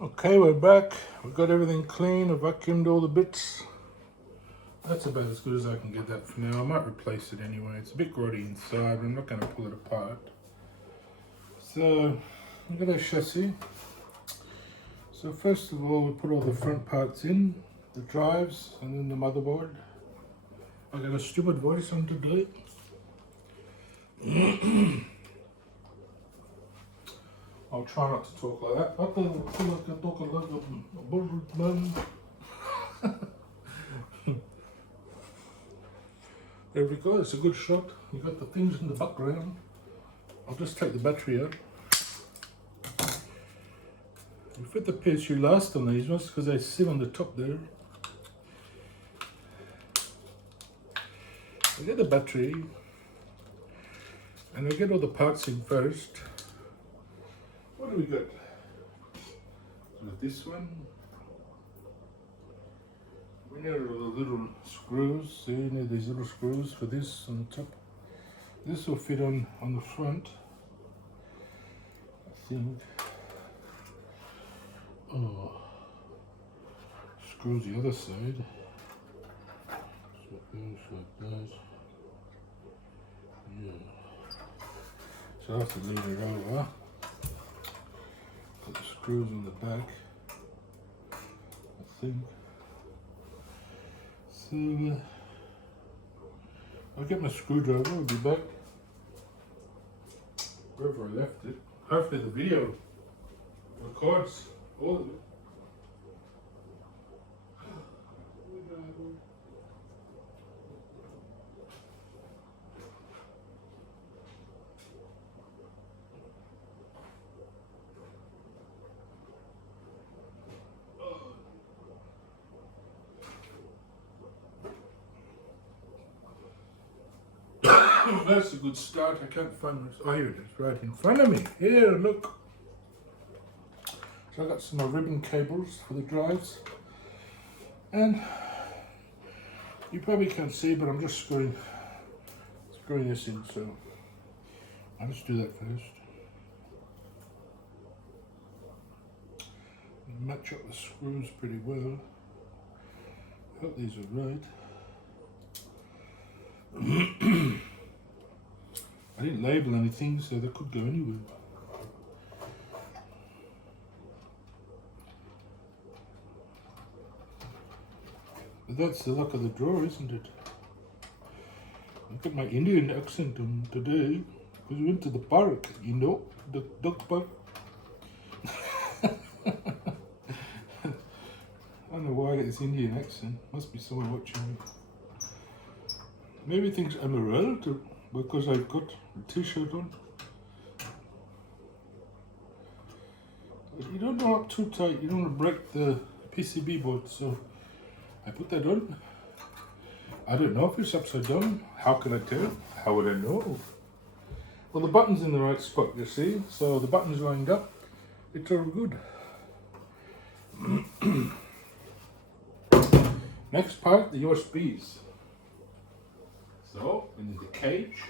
Okay, we're back. We've got everything clean. I've vacuumed all the bits. That's about as good as I can get that for now. I might replace it anyway. It's a bit grotty inside, but I'm not going to pull it apart. So, I've got our chassis. So first of all, we put all the front parts in, the drives, and then the motherboard. I got a stupid voice on today. I'll try not to talk like that. I feel like I talk like a bored man. There we go, it's a good shot. You got the things in the background. I'll just take the battery out. You fit the PSU last on these ones because they sit on the top there. I get the battery and I get all the parts in first. What do we got? We got this one. We need all the little screws. See, you need these little screws for this on the top. This will fit on the front, I think. Oh, screws the other side. So goes like that. Yeah. So I have to lean it over. Put the screws in the back, I think. So I'll get my screwdriver, I'll be back. Wherever I left it. Hopefully the video records all of it. That's a good start. I can't find this. Oh, here it is, right in front of me. Here, look. So I got some more ribbon cables for the drives. And you probably can't see, but I'm just screwing this in. So I'll just do that first. Match up the screws pretty well. Hope these are right. I didn't label anything, so they could go anywhere. But that's the luck of the draw, isn't it? I got my Indian accent on today because we went to the park, you know, the dog park. I don't know why I get this Indian accent. Must be someone watching me. Maybe thinks I'm a relative because I've got a t-shirt on. But you don't know up too tight, you don't want to break the PCB board, so I put that on. I don't know if it's upside down. How can I tell? How would I know? Well, the button's in the right spot, you see, so the button's lined up. It's all good. Next part, the USBs. So, we need the cage.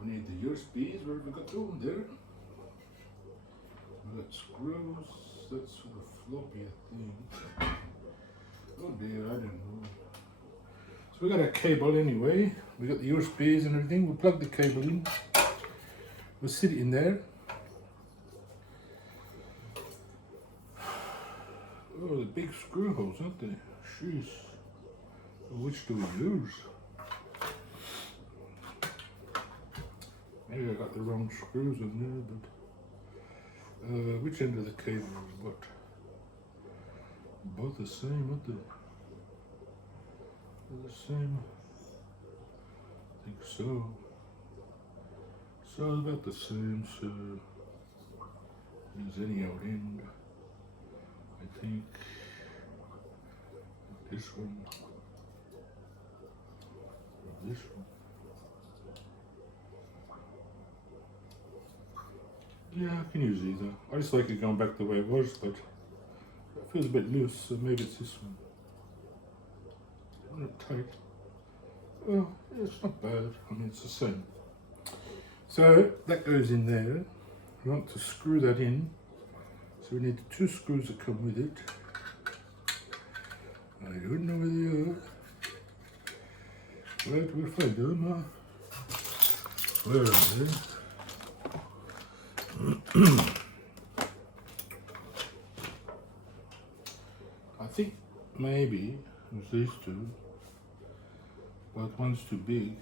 We need the USBs. Where have we got them? There. We got screws. That's for the floppy, I think. Oh dear, I don't know. So we got a cable anyway. We got the USBs and everything. We'll plug the cable in. We'll sit it in there. Oh, the big screw holes, aren't they? Jeez. Which do we use? Maybe I got the wrong screws in there, but which end of the cable is what? Both the same, aren't they? They're the same. I think so. So about the same, so use any out end. I think this one, or this one. Yeah, I can use either. I just like it going back the way it was, but it feels a bit loose, so maybe it's this one. Not tight. Well, yeah, it's not bad. I mean, it's the same. So that goes in there. You want to screw that in So we need the 2 screws that come with it. I don't know where they are. Right, we'll find them. Where are they? I think maybe it was these 2, but one's too big.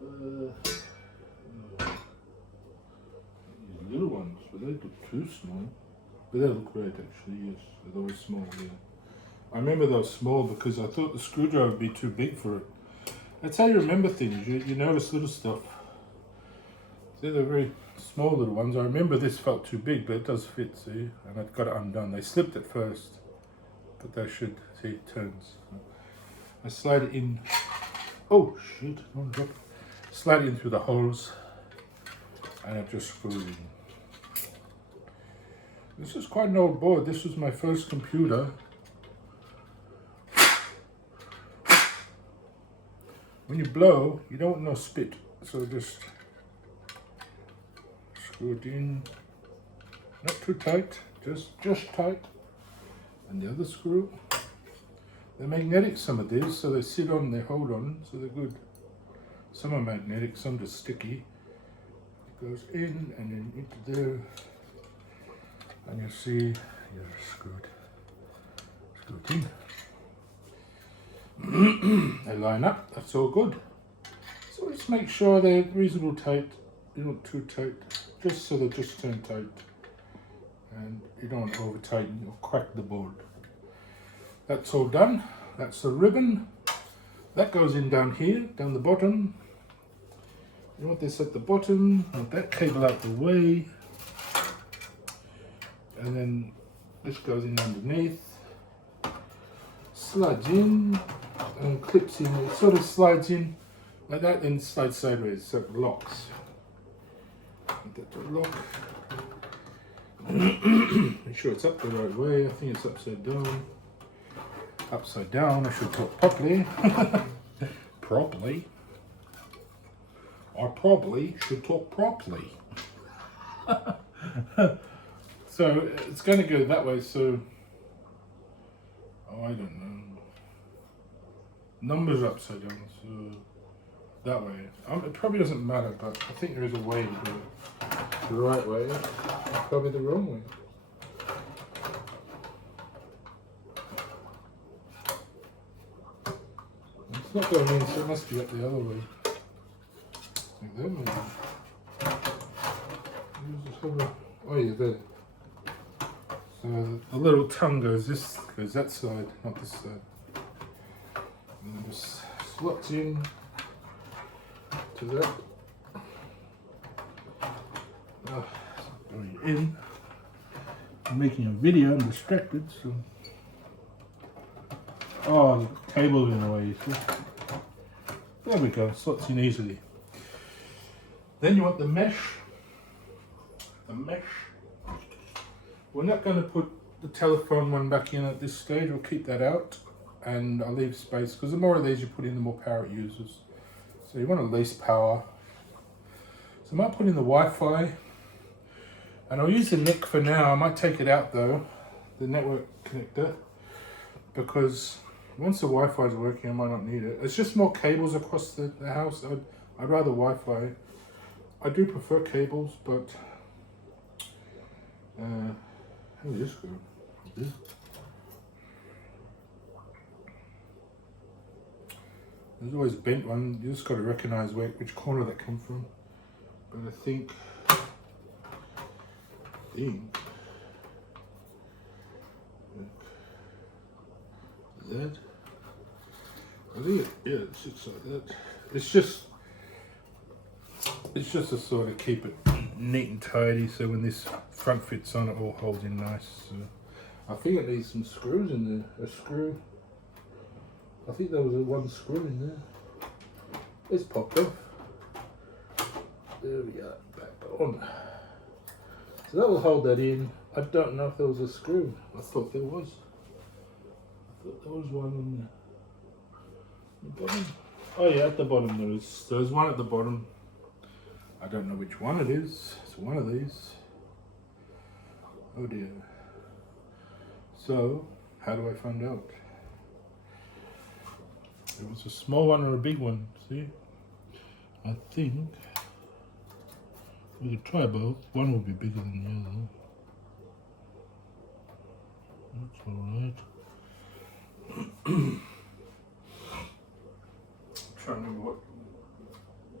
These little ones, but they look too small. But they look great actually, yes. They're always small, yeah. I remember they were small because I thought the screwdriver would be too big for it. That's how you remember things, you notice little stuff. See, they're very small little ones. I remember this felt too big, but it does fit, see? And I've got it undone. They slipped at first, but they should, see, it turns. I slide it in. Oh, shit, don't drop it. Slide it in through the holes, and it just screws in. This is quite an old board. This was my first computer. When you blow, you don't want no spit, so just screw it in. Not too tight, just tight. And the other screw. They're magnetic, some of these, so they sit on, they hold on, so they're good. Some are magnetic, some just sticky. It goes in and then into there. And you see, you're screwed in. They line up, that's all good. So just make sure they're reasonable tight, you're not too tight, just so they just turn tight. And you don't want to over tighten, you'll crack the board. That's all done. That's the ribbon. That goes in down here, down the bottom. You want this at the bottom, want that cable out the way. And then this goes in underneath. Slides in and clips in. It sort of slides in like that, then slides sideways, so it locks. Want that to lock. Make sure it's up the right way. I think it's upside down. Upside down, I should talk properly. Properly. I probably should talk properly. So it's going to go that way, so I don't know. Numbers upside down, so that way. It probably doesn't matter, but I think there is a way to do it. The right way, probably the wrong way. It's not going in, so it must be up the other way. Like that maybe. Oh yeah, there. So the little tongue goes that side, not this side. And then just slots in to that. Going in. I'm making a video, I'm distracted, so. Oh, the cable's in the way, you see. There we go, slots in easily. Then you want the mesh. We're not going to put the telephone one back in at this stage, we'll keep that out. And I'll leave space, because the more of these you put in, the more power it uses. So you want at least power. So I might put in the Wi-Fi. And I'll use the NIC for now. I might take it out though, the network connector. Because once the Wi-Fi is working, I might not need it. It's just more cables across the house. I'd rather Wi-Fi. I do prefer cables, but how does this go? There's always a bent one. You just got to recognize which corner that came from. But I think that. I think it sits like that. It's just to sort of keep it neat and tidy, so when this front fits on, it all holds in nice. So I think it needs some screws in there. A screw. I think there was one screw in there. It's popped off. There we go. Back on. So that will hold that in. I don't know if there was a screw. I thought there was. There was one on the bottom. Oh yeah, at the bottom there's one at the bottom. I don't know which one it is. It's one of these. Oh dear. So, how do I find out? It was a small one or a big one, see? I think we could try both. One will be bigger than the other. That's alright. I'm trying to remember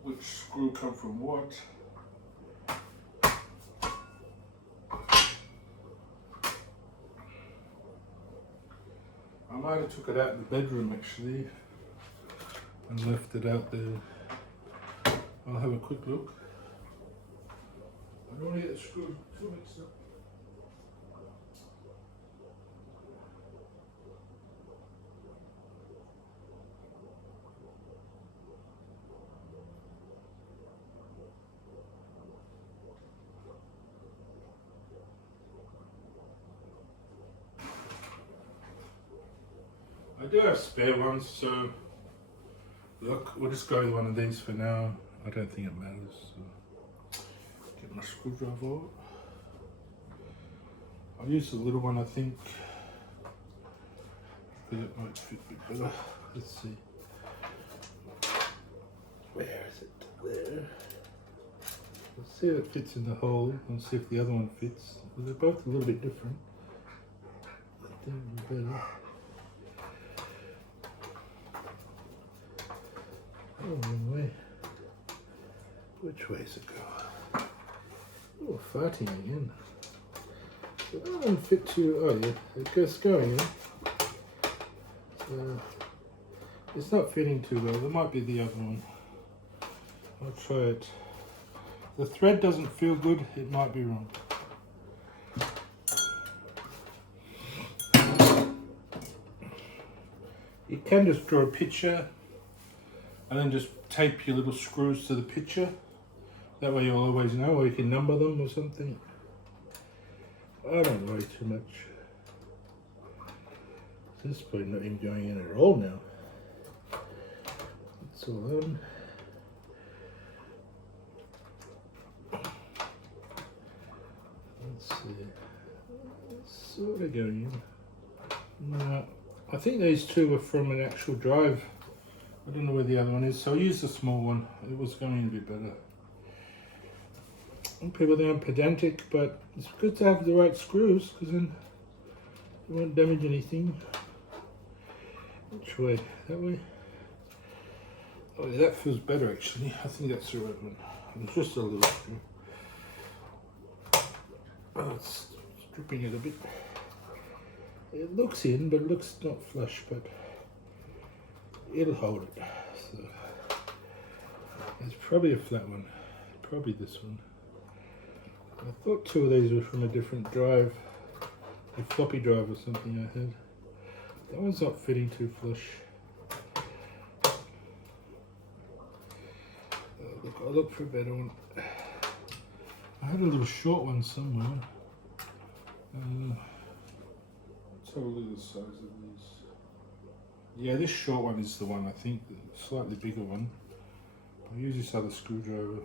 which screw come from what. I might have took it out in the bedroom actually and left it out there. I'll have a quick look. I don't want to get the screws too mixed up. I do have spare ones, so look, we'll just go with one of these for now. I don't think it matters. So. Get my screwdriver out. I'll use the little one, I think. It might fit a bit better. Let's see. Where is it? There. Let's see if it fits in the hole and see if the other one fits. They're both a little bit different. I think it'd be better. Oh, wrong way. Which way does it go? Oh, farting again. So that one fit too. Oh yeah, it goes going. Yeah? So it's not fitting too well. There might be the other one. I'll try it. The thread doesn't feel good. It might be wrong. You can just draw a picture and then just tape your little screws to the picture. That way you'll always know, or you can number them or something. I don't worry too much. This is probably not even going in at all now. It's all on. Let's see. It's sort of going in. No, I think these two were from an actual drive. I don't know where the other one is, so I'll use the small one. It was going to be better. People think I'm pedantic, but it's good to have the right screws because then you won't damage anything. Which way? That way? Oh yeah, that feels better actually. I think that's the right one. It's just a little screw. Oh, it's stripping it a bit. It looks in, but it looks not flush, but it'll hold it. So it's probably a flat one. Probably this one. I thought two of these were from a different drive, a floppy drive or something I had. That one's not fitting too flush. Look, I'll look for a better one. I had a little short one somewhere. Let's have a look at the size of these. Yeah, this short one is the one, I think, the slightly bigger one. I'll use this other screwdriver.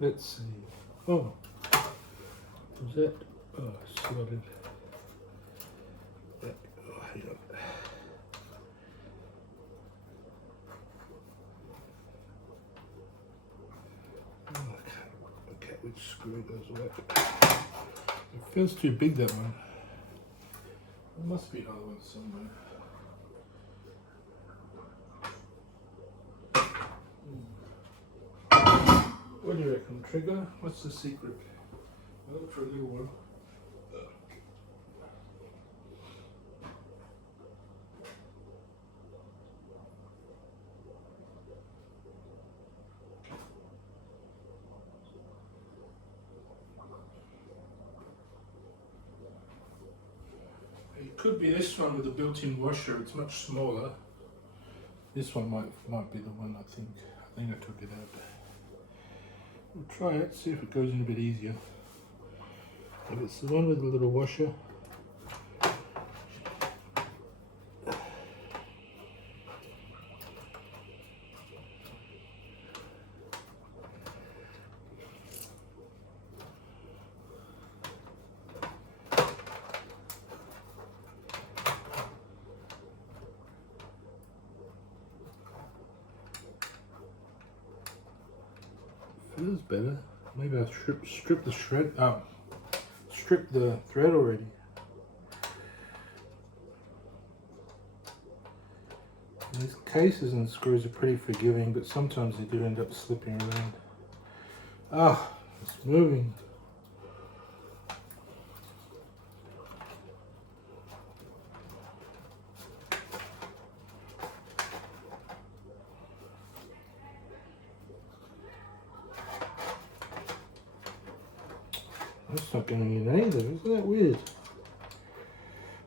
Let's see. Oh, was that? Oh, slotted. That, oh, hang on. Oh, okay, which screw goes away? It feels too big, that one. There must be another one somewhere. What do you reckon, trigger? What's the secret? I look for a little one. It could be this one with a built-in washer. It's much smaller. This one might be the one. I think I took it out. We'll try it, see if it goes in a bit easier. If it's the one with the little washer. Feels better. Maybe I'll strip the thread already. These cases and screws are pretty forgiving, but sometimes they do end up slipping around. Ah, it's moving. That's not going in either, isn't that weird?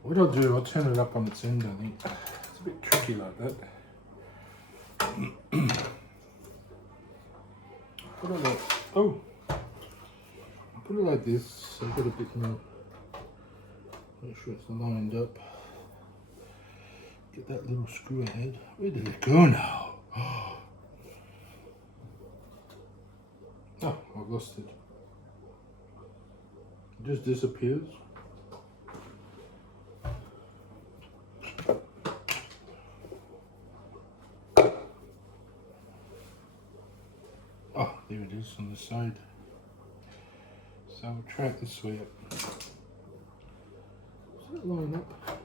What I'll do, I'll turn it up on its end, I think. It's a bit tricky like that. Put it like, oh! Put it like this, so I've got a bit more. Make sure it's lined up. Get that little screw ahead. Where did it go now? Oh, I've lost it. It just disappears. Oh, there it is on the side. So I'll try it this way up. Does that line up?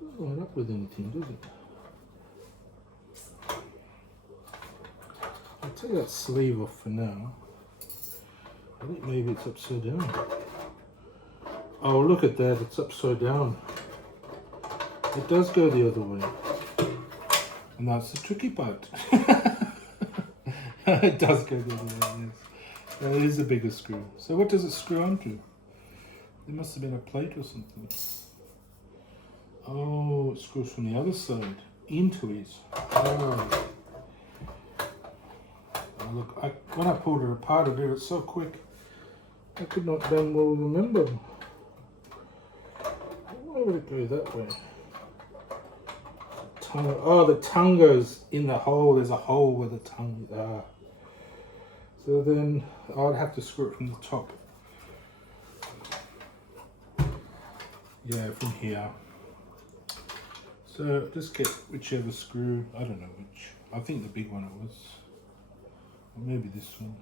Doesn't line up with anything, does it? I'll take that sleeve off for now. I think maybe it's upside down. Oh, look at that, it's upside down. It does go the other way. And that's the tricky part. It does go the other way, yes. That is a bigger screw. So what does it screw onto? There must have been a plate or something. Oh, it screws from the other side into it. Oh. Oh, look, when I pulled it apart a bit, it's so quick. I could not damn well remember. Why would it go that way? Tongue. Oh, the tongue goes in the hole. There's a hole where the tongue is. Ah. So then I'd have to screw it from the top. Yeah, from here. So just get whichever screw. I don't know which. I think the big one it was. Or maybe this one.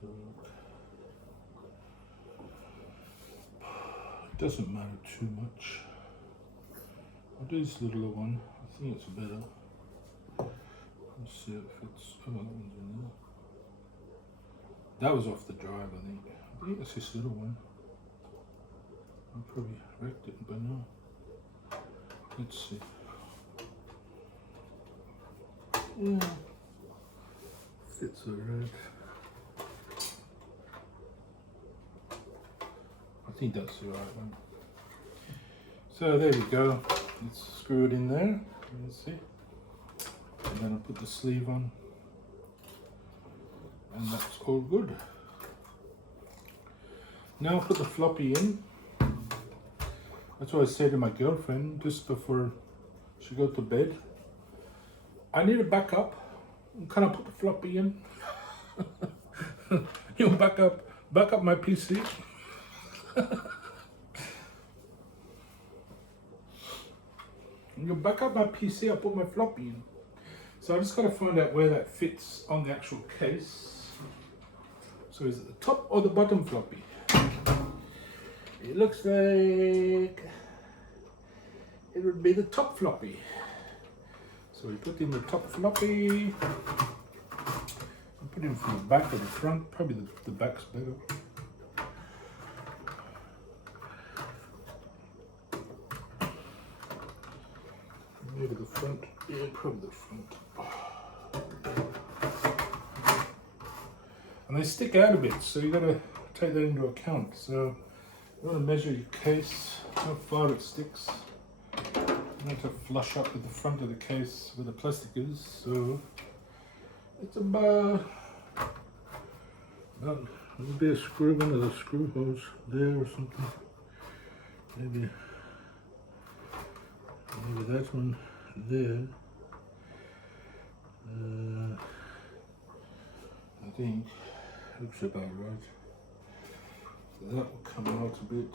So it doesn't matter too much. I'll do this littler one. I think it's better. Let's see if it's. Oh, that one's in there. That was off the drive, I think. I think it's this little one. I probably wrecked it by now. Let's see. Yeah. Fits alright. I think that's the right one. So there we go. It's screwed in there. Let's see. And then I'll put the sleeve on. And that's all good. Now I'll put the floppy in. That's what I said to my girlfriend just before she go to bed. I need a backup. Can I put the floppy in? You back up my PC. You back up my PC, I put my floppy in. So I just got to find out where that fits on the actual case. So is it the top or the bottom floppy? It looks like it would be the top floppy. So we put in the top floppy. Put in from the back or the front. Probably the back's better. Maybe the front. Yeah, probably the front. And they stick out a bit, so you got to take that into account. So you want to measure your case, how far it sticks. You have to flush up with the front of the case where the plastic is. So it's about there'll be a screw, one of the screw holes there or something. Maybe that one there. I think looks about right. So that will come out a bit.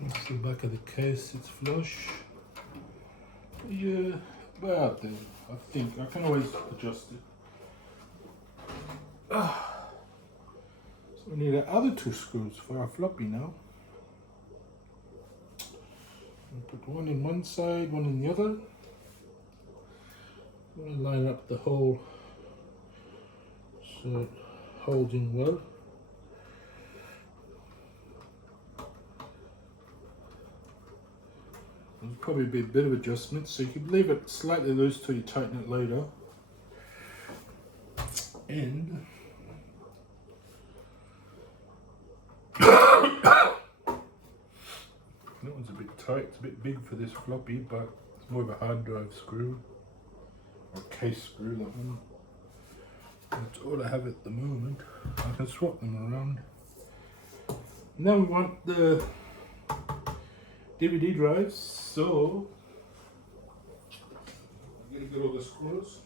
That's the back of the case, it's flush. Yeah, about there. I think I can always adjust it. So we need our other two screws for our floppy now. I'll put one in one side, one in the other. I'm going to line up the hole so it holds in well. There'll probably be a bit of adjustment, so you can leave it slightly loose till you tighten it later. And that one's a bit tight, it's a bit big for this floppy, but it's more of a hard drive screw or case screw, that one. That's all I have at the moment. I can swap them around. Now we want the DVD drives, so I'm going to get all the screws.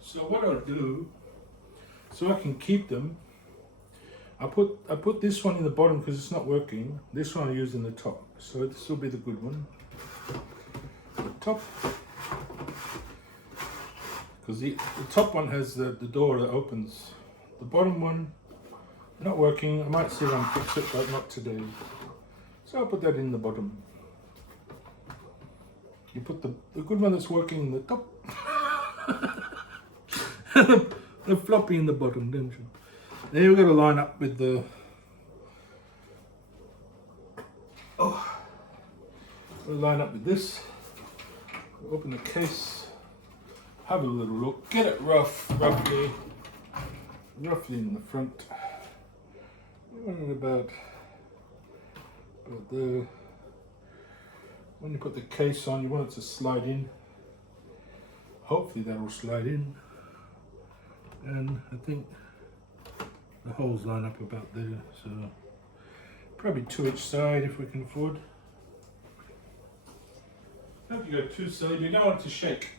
So what I'll do, so I can keep them, I put this one in the bottom because it's not working. This one I use in the top, so this will be the good one. The top, because the top one has the door that opens. The bottom one, not working. I might see if I can fix it, but not today. So I'll put that in the bottom. You put the good one that's working in the top. The floppy in the bottom, don't you? Then you've got to line up with the line up with this. Open the case, have a little look, get it roughly in the front. About there. When you put the case on, you want it to slide in. Hopefully that will slide in. And I think the holes line up about there, so probably 2 each side if we can afford. Don't have to go too silly, but you don't want it to shake.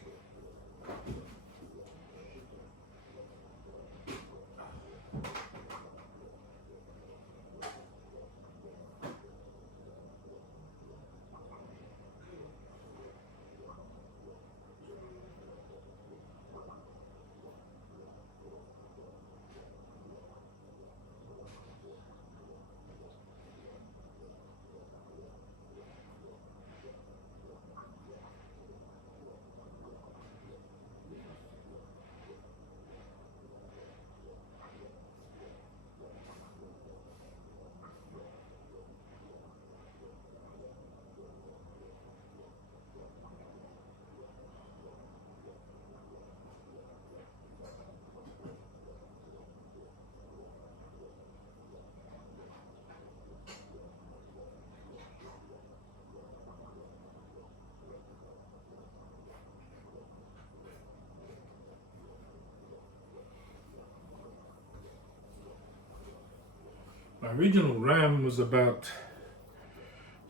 My original RAM was about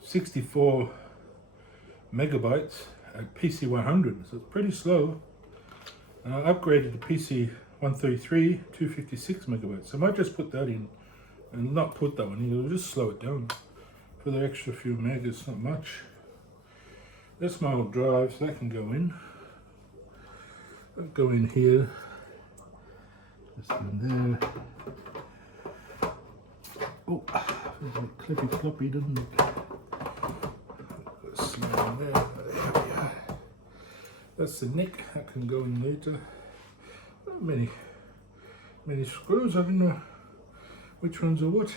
64 megabytes at PC100, so it's pretty slow. And I upgraded to PC133, 256 megabytes. So I might just put that in and not put that one in, it'll just slow it down. For the extra few megas, not much. That's my old drive, so that can go in. That'll go in here. This one there. Oh, it's a clippy floppy, doesn't it? That's the neck. That can go in later. Not many screws. I don't know which ones are what.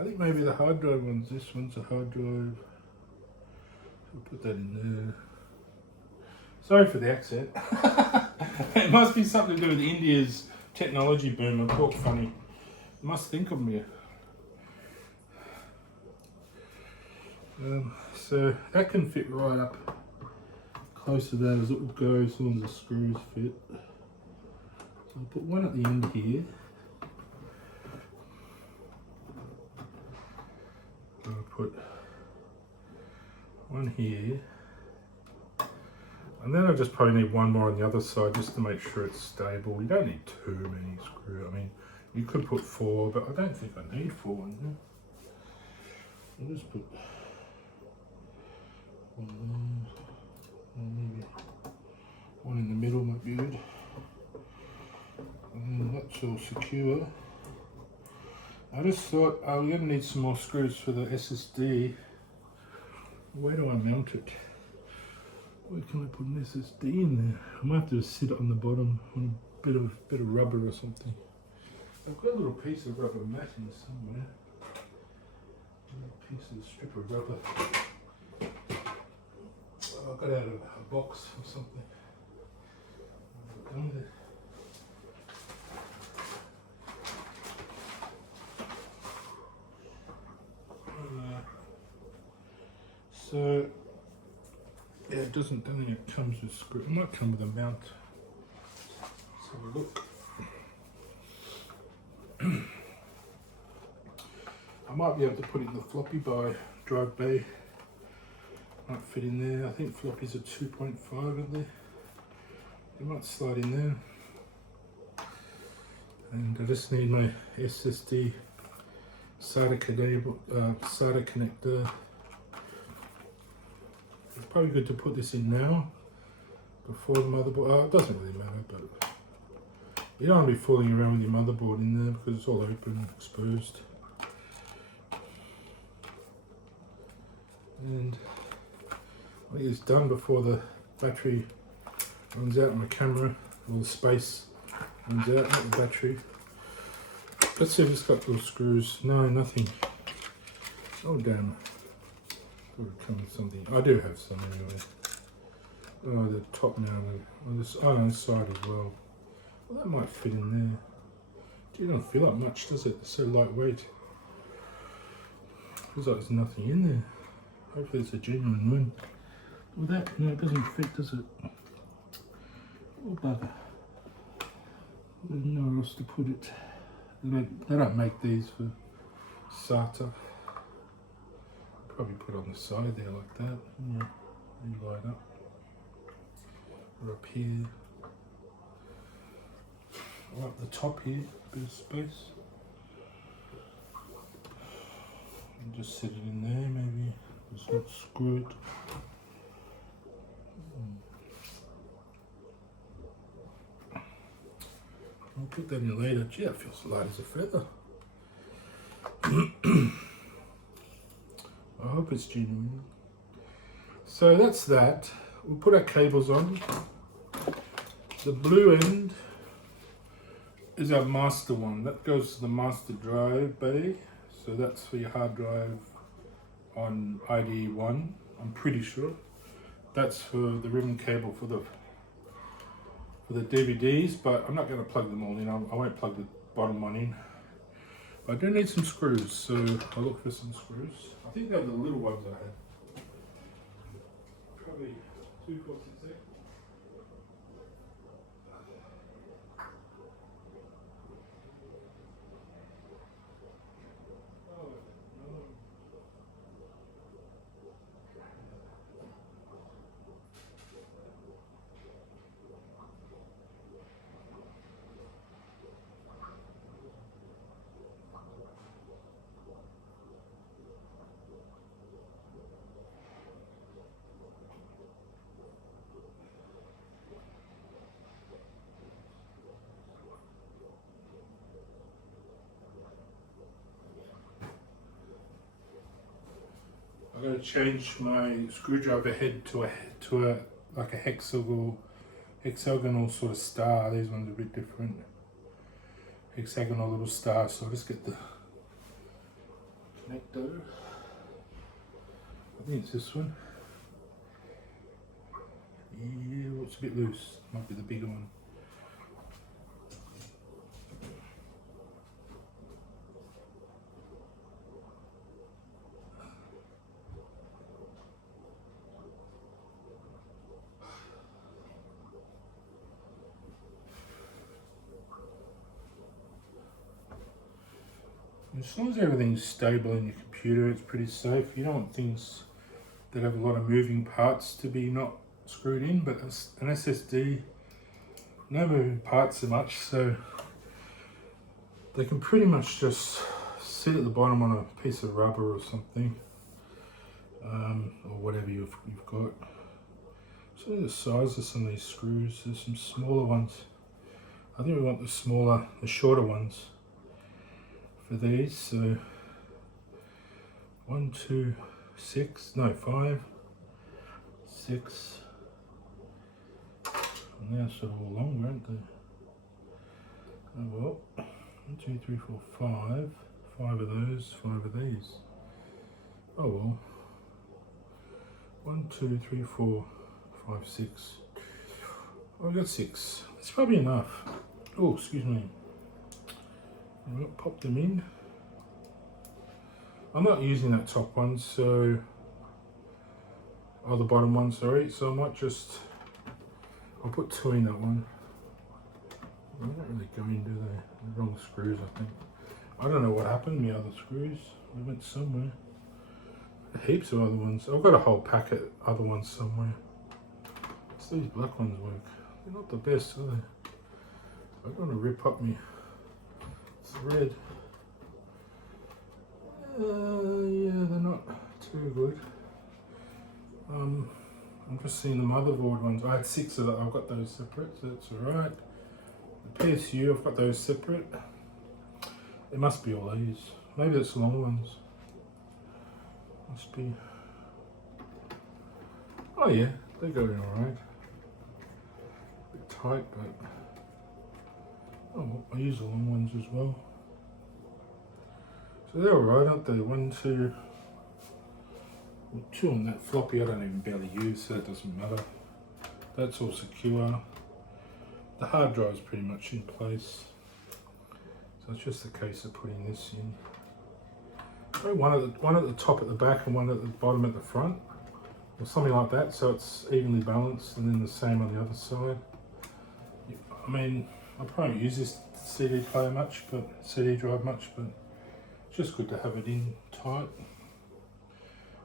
I think maybe the hard drive ones. This one's a hard drive. I'll put that in there. Sorry for the accent. It must be something to do with India's technology boom. I talk funny. Must think of me. So that can fit right up close to that as it would go as long as the screws fit. So I'll put one at the end here. I'll put one here. And then I just probably need one more on the other side just to make sure it's stable. You don't need too many screws. I mean, you could put 4, but I don't think I need 4 in there. I'll just put one there, maybe one in the middle might be good. And that's all secure. I just thought I'm going to need some more screws for the SSD. Where do I mount it? Where can I put an SSD in there? I might have to sit it on the bottom on a bit of rubber or something. I've got a little piece of rubber matting somewhere. A little piece of strip of rubber. I got out of a box or something. Done with it. So yeah, it doesn't. Don't think it comes with screw. It might come with a mount. Let's have a look. I might be able to put it in the floppy by drive bay. Might fit in there. I think floppies are 2.5, aren't they? It might slide in there. And I just need my SSD SATA connector. It's probably good to put this in now before the motherboard. Oh, it doesn't really matter, but you don't want to be fooling around with your motherboard in there because it's all open and exposed. And I think it's done before the battery runs out on the camera, or the space runs out, not the battery. Let's see if it's got those screws. No, nothing. Oh damn. Thought it'd come with something. I do have some anyway. Oh, the top now. On this, oh, on this side as well. Well, that might fit in there. It don't feel like much, does it? It's so lightweight. Feels like there's nothing in there. Hopefully it's a genuine one. Well, that, no, it doesn't fit, does it? Oh, bugger. There's nowhere else to put it. They don't make these for SATA. Probably put it on the side there like that. Yeah, you light up. Or up here. Or up the top here, a bit of space. And just set it in there, maybe. It's not screwed. I'll put that in later. Gee, that feels light as a feather. I hope it's genuine. So that's that. We'll put our cables on. The blue end is our master one. That goes to the master drive bay. So that's for your hard drive on ID1, I'm pretty sure. That's for the ribbon cable for the DVDs, but I'm not going to plug them all in. I won't plug the bottom one in. I do need some screws, so I'll look for some screws. I think they're the little ones I had. Probably 2, 4, 6, 8. I'm going to change my screwdriver head to like a hexagonal sort of star. These ones are a bit different. Hexagonal little star. So I'll just get the connector. I think it's this one. Yeah, it's a bit loose. Might be the bigger one. As long as everything's stable in your computer, it's pretty safe. You don't want things that have a lot of moving parts to be not screwed in, but an SSD, no moving parts so much, so they can pretty much just sit at the bottom on a piece of rubber or something, or whatever you've got. So the size of some of these screws, there's some smaller ones. I think we want the shorter ones for these. So 1, 2, 6, no 5, 6, and they're sort of all longer, aren't they? Oh well, 1, 2, 3, 4, 5, 5 of those, 5 of these. Oh well, 1, 2, 3, 4, 5, 6. Oh, I got 6. It's probably enough. Oh, excuse me. I'll pop them in. I'm not using that top one, so, or the bottom one, sorry. So I might just, I'll put 2 in that one. They don't really go in, do they? The wrong screws, I think. I don't know what happened. The other screws, they went somewhere. Heaps of other ones. I've got a whole packet of other ones somewhere. So these black ones work. They're not the best, are they? I don't want to rip up me thread. Yeah, they're not too good. I'm just seeing the motherboard ones. I had 6 of them. I've got those separate, so that's alright. The PSU, I've got those separate. It must be all these. Maybe it's long ones. Must be. Oh yeah, they go in alright. Bit tight, but oh, I use the long ones as well. So they're alright, aren't they? 1, 2, 2 on that floppy. I don't even barely use, so it doesn't matter. That's all secure. The hard drive is pretty much in place. So it's just a case of putting this in. One at the top at the back and one at the bottom at the front, or something like that, so it's evenly balanced, and then the same on the other side. I mean, I probably use this CD player much, but CD drive much, but it's just good to have it in tight.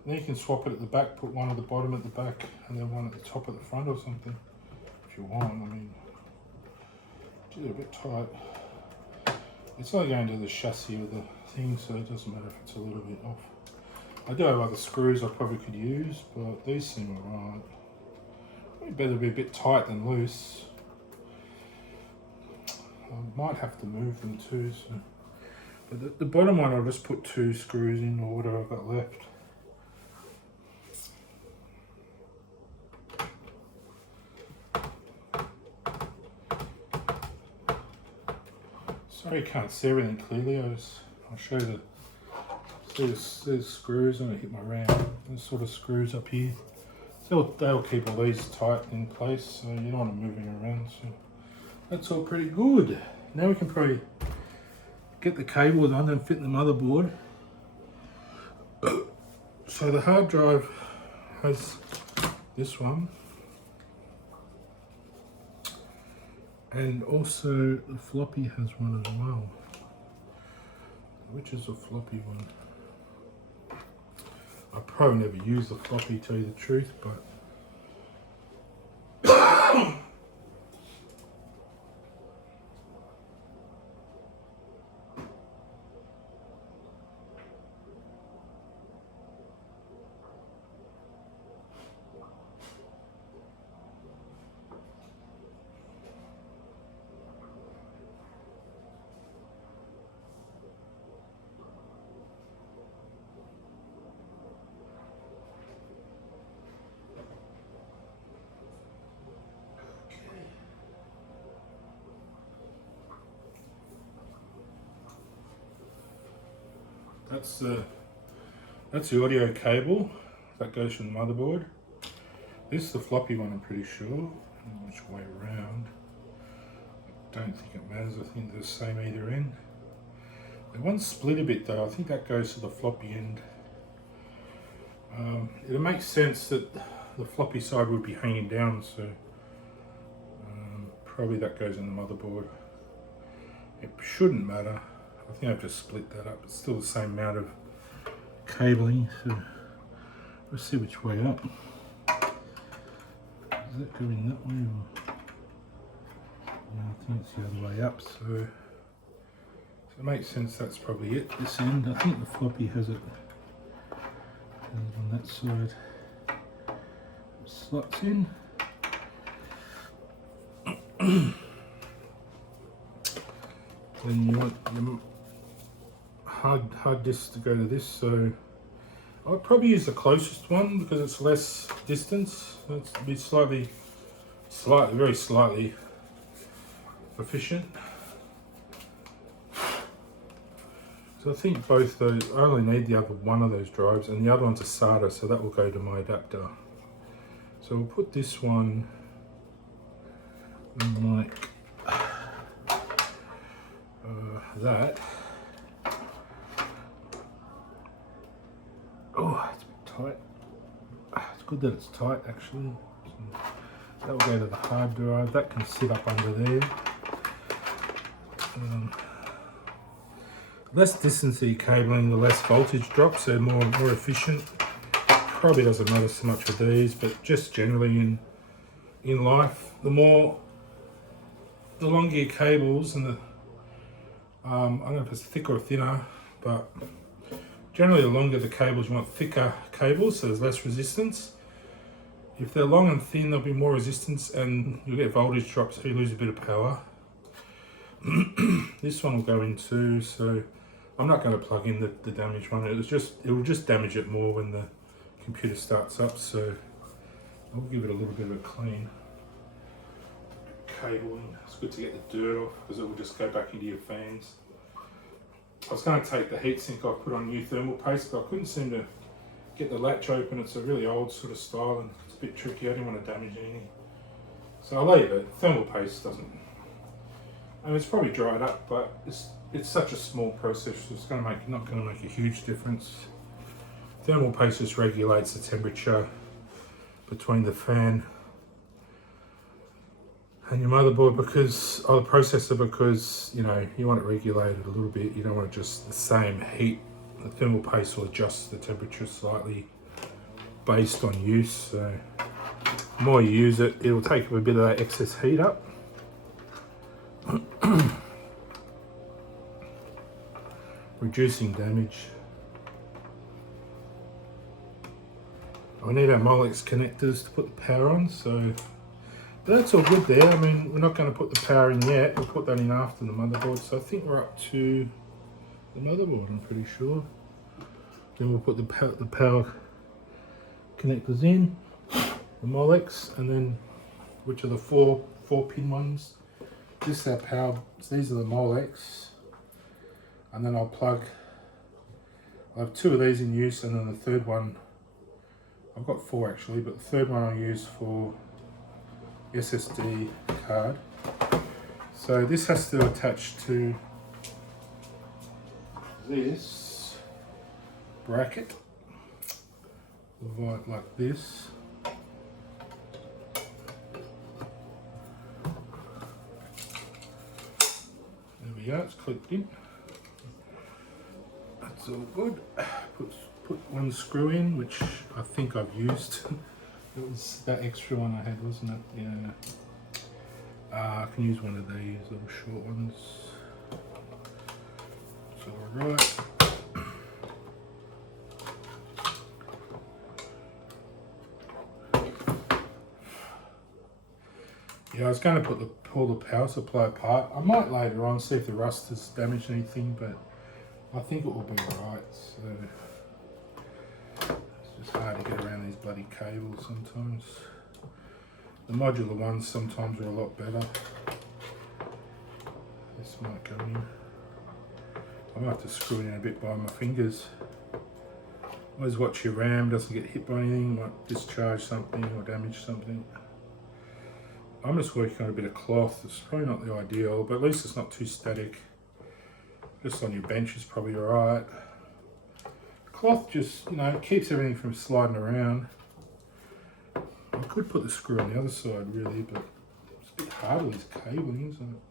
And then you can swap it at the back, put one at the bottom at the back, and then one at the top at the front or something, if you want. I mean, it's a bit tight. It's not going to the chassis of the thing, so it doesn't matter if it's a little bit off. I do have other screws I probably could use, but these seem alright. Maybe better be a bit tight than loose. I might have to move them too. So. But the bottom one I'll just put 2 screws in, or whatever I've got left. Sorry you can't see everything clearly. I'll show you there's screws. I'm going to hit my RAM. There's sort of screws up here. So they'll keep all these tight in place, so you don't want them moving around. So that's all pretty good. Now we can probably get the cables on and fit in the motherboard. So the hard drive has this one. And also the floppy has one as well. Which is a floppy one? I probably never use the floppy, to tell you the truth, but That's the audio cable that goes from the motherboard. This is the floppy one, I'm pretty sure. I don't know which way around. I don't think it matters. I think they're the same either end. The one's split a bit though. I think that goes to the floppy end. It makes sense that the floppy side would be hanging down, so probably that goes in the motherboard. It shouldn't matter. I think I've just split that up. It's still the same amount of cabling, so let's see which way up. Is that going that way or? Yeah, I think it's the other way up, so it makes sense that's probably it, this end. I think the floppy has it on that side. It slots in. Then you want your hard disk to go to this, so I'd probably use the closest one because it's less distance. It's a bit very slightly efficient. So I think both those, I only need the other one of those drives, and the other one's a SATA, so that will go to my adapter. So we'll put this one like that. Oh, it's a bit tight. It's good that it's tight actually. So that will go to the hard drive. That can sit up under there. Less distance of cabling, the less voltage drops, so more efficient. Probably doesn't matter so much with these, but just generally in life, the longer your cables and I don't know if it's thicker or thinner, but generally the longer the cables, you want thicker cables, so there's less resistance. If they're long and thin, there'll be more resistance and you'll get voltage drops, so you lose a bit of power. This one will go in too, so I'm not going to plug in the damaged one. It will just damage it more when the computer starts up, so I'll give it a little bit of a clean. Cabling, it's good to get the dirt off because it will just go back into your fans. I was going to take the heatsink off, put on new thermal paste, but I couldn't seem to get the latch open. It's a really old sort of style and it's a bit tricky. I didn't want to damage anything, so I'll leave it. Thermal paste doesn't, I mean, it's probably dried up, but it's such a small process, so it's not going to make a huge difference. Thermal paste just regulates the temperature between the fan and your motherboard, because, or the processor, because you know you want it regulated a little bit. You don't want just the same heat. The thermal paste will adjust the temperature slightly based on use. So the more you use it, it will take a bit of that excess heat up. Reducing damage. I need our Molex connectors to put the power on, so that's all good there. I mean, we're not going to put the power in yet. We'll put that in after the motherboard. So I think we're up to the motherboard, I'm pretty sure. Then we'll put the power connectors in, the Molex, and then which are the four pin ones. This is our power. So these are the Molex, and then I have two of these in use, and then the third one. I've got four actually, but the third one I use for SSD card. So this has to attach to this bracket, like this. There we go, it's clipped in. That's all good. Put one screw in, which I think I've used. It was that extra one I had, wasn't it? Yeah. I can use one of these little short ones. It's alright. Yeah, I was going to pull the power supply apart. I might later on see if the rust has damaged anything, but I think it will be alright. So it's hard to get around these bloody cables sometimes. The modular ones sometimes are a lot better. This might go in. I might have to screw it in a bit by my fingers. Always watch your RAM doesn't get hit by anything, might discharge something or damage something. I'm just working on a bit of cloth. It's probably not the ideal, but at least it's not too static. Just on your bench is probably alright. Cloth just, you know, keeps everything from sliding around. I could put the screw on the other side really, but it's a bit hard with this cabling, isn't it?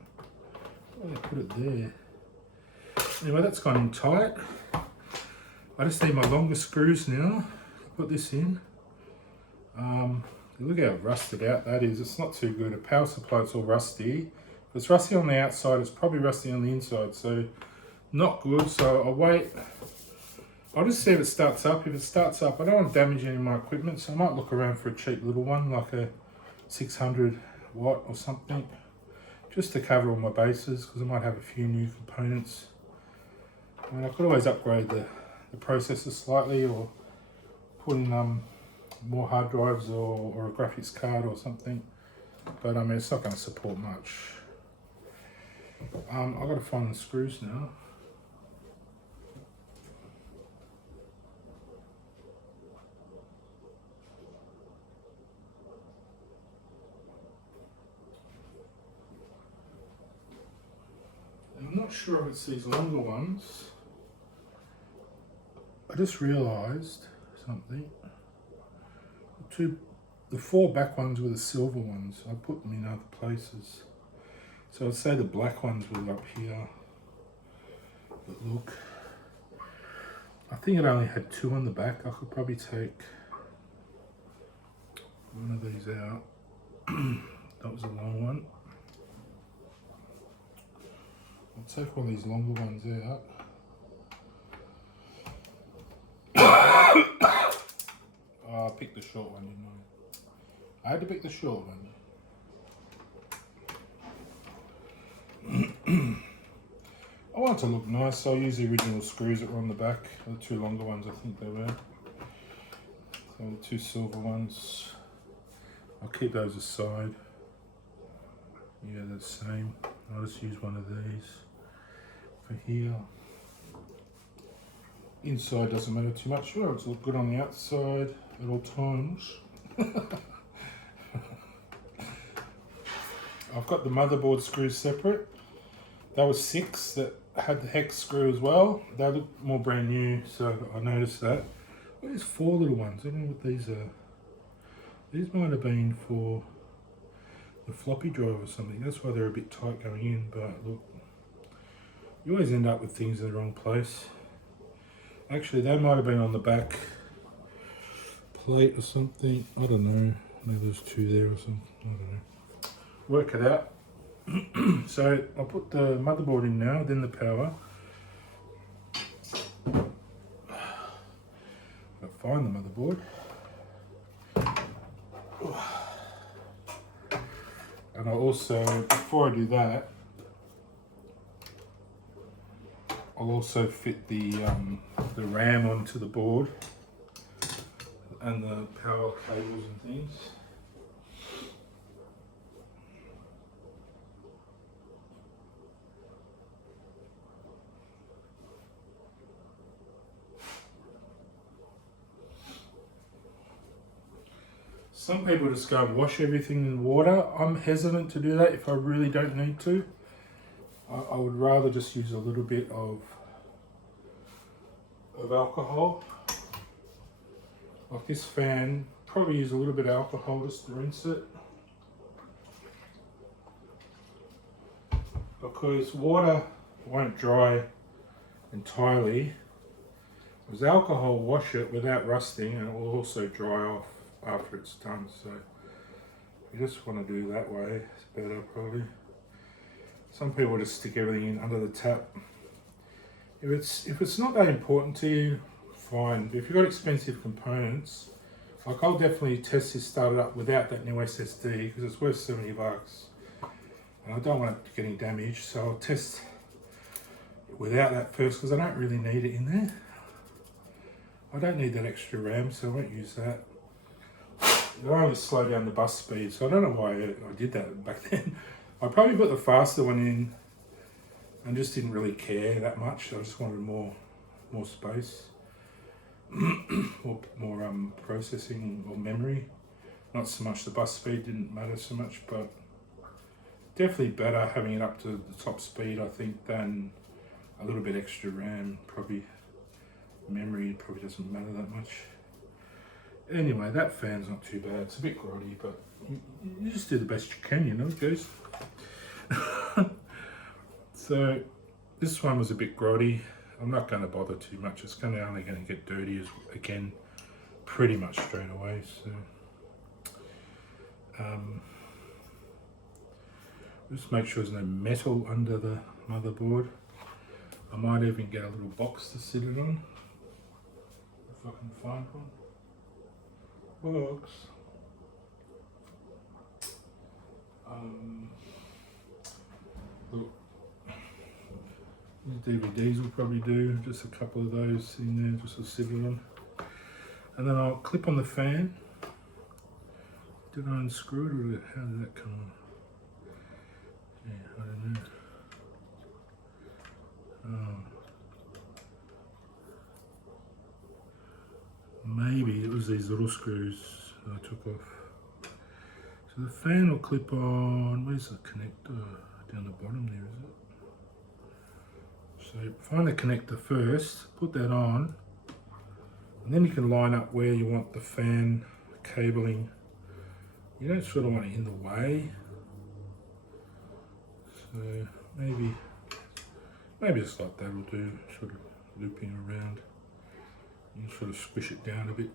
Why did I put it there? Anyway, that's gone in tight. I just need my longer screws now. Put this in. Look how rusted out that is. It's not too good. A power supply, it's all rusty. If it's rusty on the outside, it's probably rusty on the inside. So not good. So I'll wait. I'll just see if it starts up. If it starts up, I don't want to damage any of my equipment. So I might look around for a cheap little one, like a 600 watt or something. Just to cover all my bases, because I might have a few new components. I mean, I could always upgrade the processor slightly, or put in more hard drives or a graphics card or something, but I mean it's not going to support much. I've got to find the screws now. I'm not sure if it's these longer ones. I just realised something. The 4 back ones were the silver ones. I put them in other places. So I'd say the black ones were up here. But look, I think it only had 2 on the back. I could probably take one of these out. That was a long one. I'll take one of these longer ones out. I picked the short one, didn't I? I had to pick the short one. I want it to look nice, so I'll use the original screws that were on the back. The 2 longer ones, I think they were. So the 2 silver ones, I'll keep those aside. Yeah, they're the same. I'll just use one of these for here. Inside doesn't matter too much. Sure, it's look good on the outside at all times. I've got the motherboard screws separate. There was 6 that had the hex screw as well. They look more brand new, so I noticed that. Well, there's 4 little ones. I don't know what these are. These might have been for the floppy drive or something. That's why they're a bit tight going in, but look, you always end up with things in the wrong place. Actually, they might have been on the back plate or something. I don't know. Maybe there's 2 there or something. I don't know. Work it out. So I'll put the motherboard in now, then the power. I'll find the motherboard. And I'll also, before I do that, I'll also fit the RAM onto the board and the power cables and things. Some people just go and wash everything in water. I'm hesitant to do that if I really don't need to. I would rather just use a little bit of alcohol. Like this fan, probably use a little bit of alcohol just to rinse it. Because water won't dry entirely. With alcohol, wash it without rusting and it will also dry off after it's done. So you just want to do that way, it's better probably. Some people just stick everything in under the tap. If it's not that important to you, fine. But if you've got expensive components, like I'll definitely test this started up without that new SSD because it's worth $70. And I don't want it getting damaged, so I'll test without that first because I don't really need it in there. I don't need that extra RAM, so I won't use that. It'll only slow down the bus speed, so I don't know why I did that back then. I probably put the faster one in and just didn't really care that much. I just wanted more space, more processing or memory. Not so much the bus speed didn't matter so much, but definitely better having it up to the top speed, I think, than a little bit extra RAM. Probably memory probably doesn't matter that much. Anyway, that fan's not too bad. It's a bit grotty, but you just do the best you can, you know, guys. So this one was a bit grotty. I'm not going to bother too much. It's only going to get dirty again pretty much straight away. So just make sure there's no metal under the motherboard. I might even get a little box to sit it on if I can find one. Box. Look, these DVDs will probably do, just a couple of those in there just to sit it on. And then I'll clip on the fan. Did I unscrew it, or how did that come on? Yeah, I don't know. Maybe it was these little screws that I took off. So the fan will clip on, where's the connector? Down the bottom there, is it? So find the connector first, put that on, and then you can line up where you want the fan cabling. You don't sort of want it in the way. So maybe just like that will do, sort of looping around. You sort of squish it down a bit.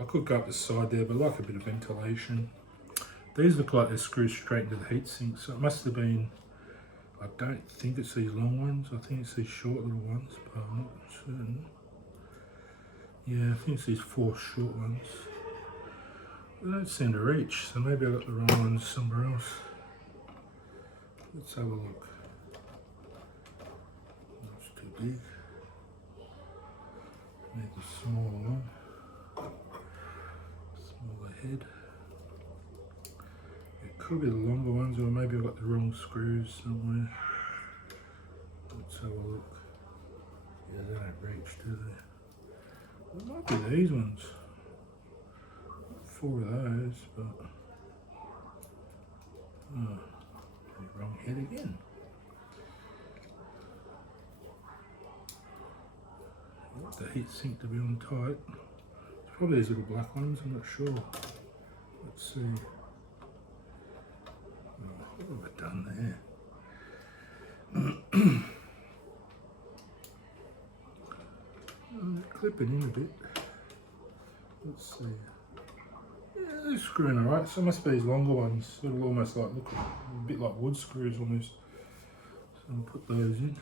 I could go up the side there, but I like a bit of ventilation. These look like they're screwed straight into the heatsink, so it must have been, I don't think it's these long ones, I think it's these short little ones, but I'm not certain. Yeah, I think it's these 4 short ones. They don't seem to reach, so maybe I got the wrong ones somewhere else. Let's have a look. That's too big. Need the smaller one. Smaller head. It could be the longer ones, or maybe I've got the wrong screws somewhere. Let's have a look. Yeah, they don't reach, do they? It might be these ones. 4 of those, but wrong head again. I want the heat sink to be on tight. It's probably these little black ones, I'm not sure. Let's see. Oh, what have I done there? Clip it in a bit. Let's see. Yeah, they're screwing alright. So it must be these longer ones. Sort of almost like, look, a bit like wood screws almost. So I'll put those in.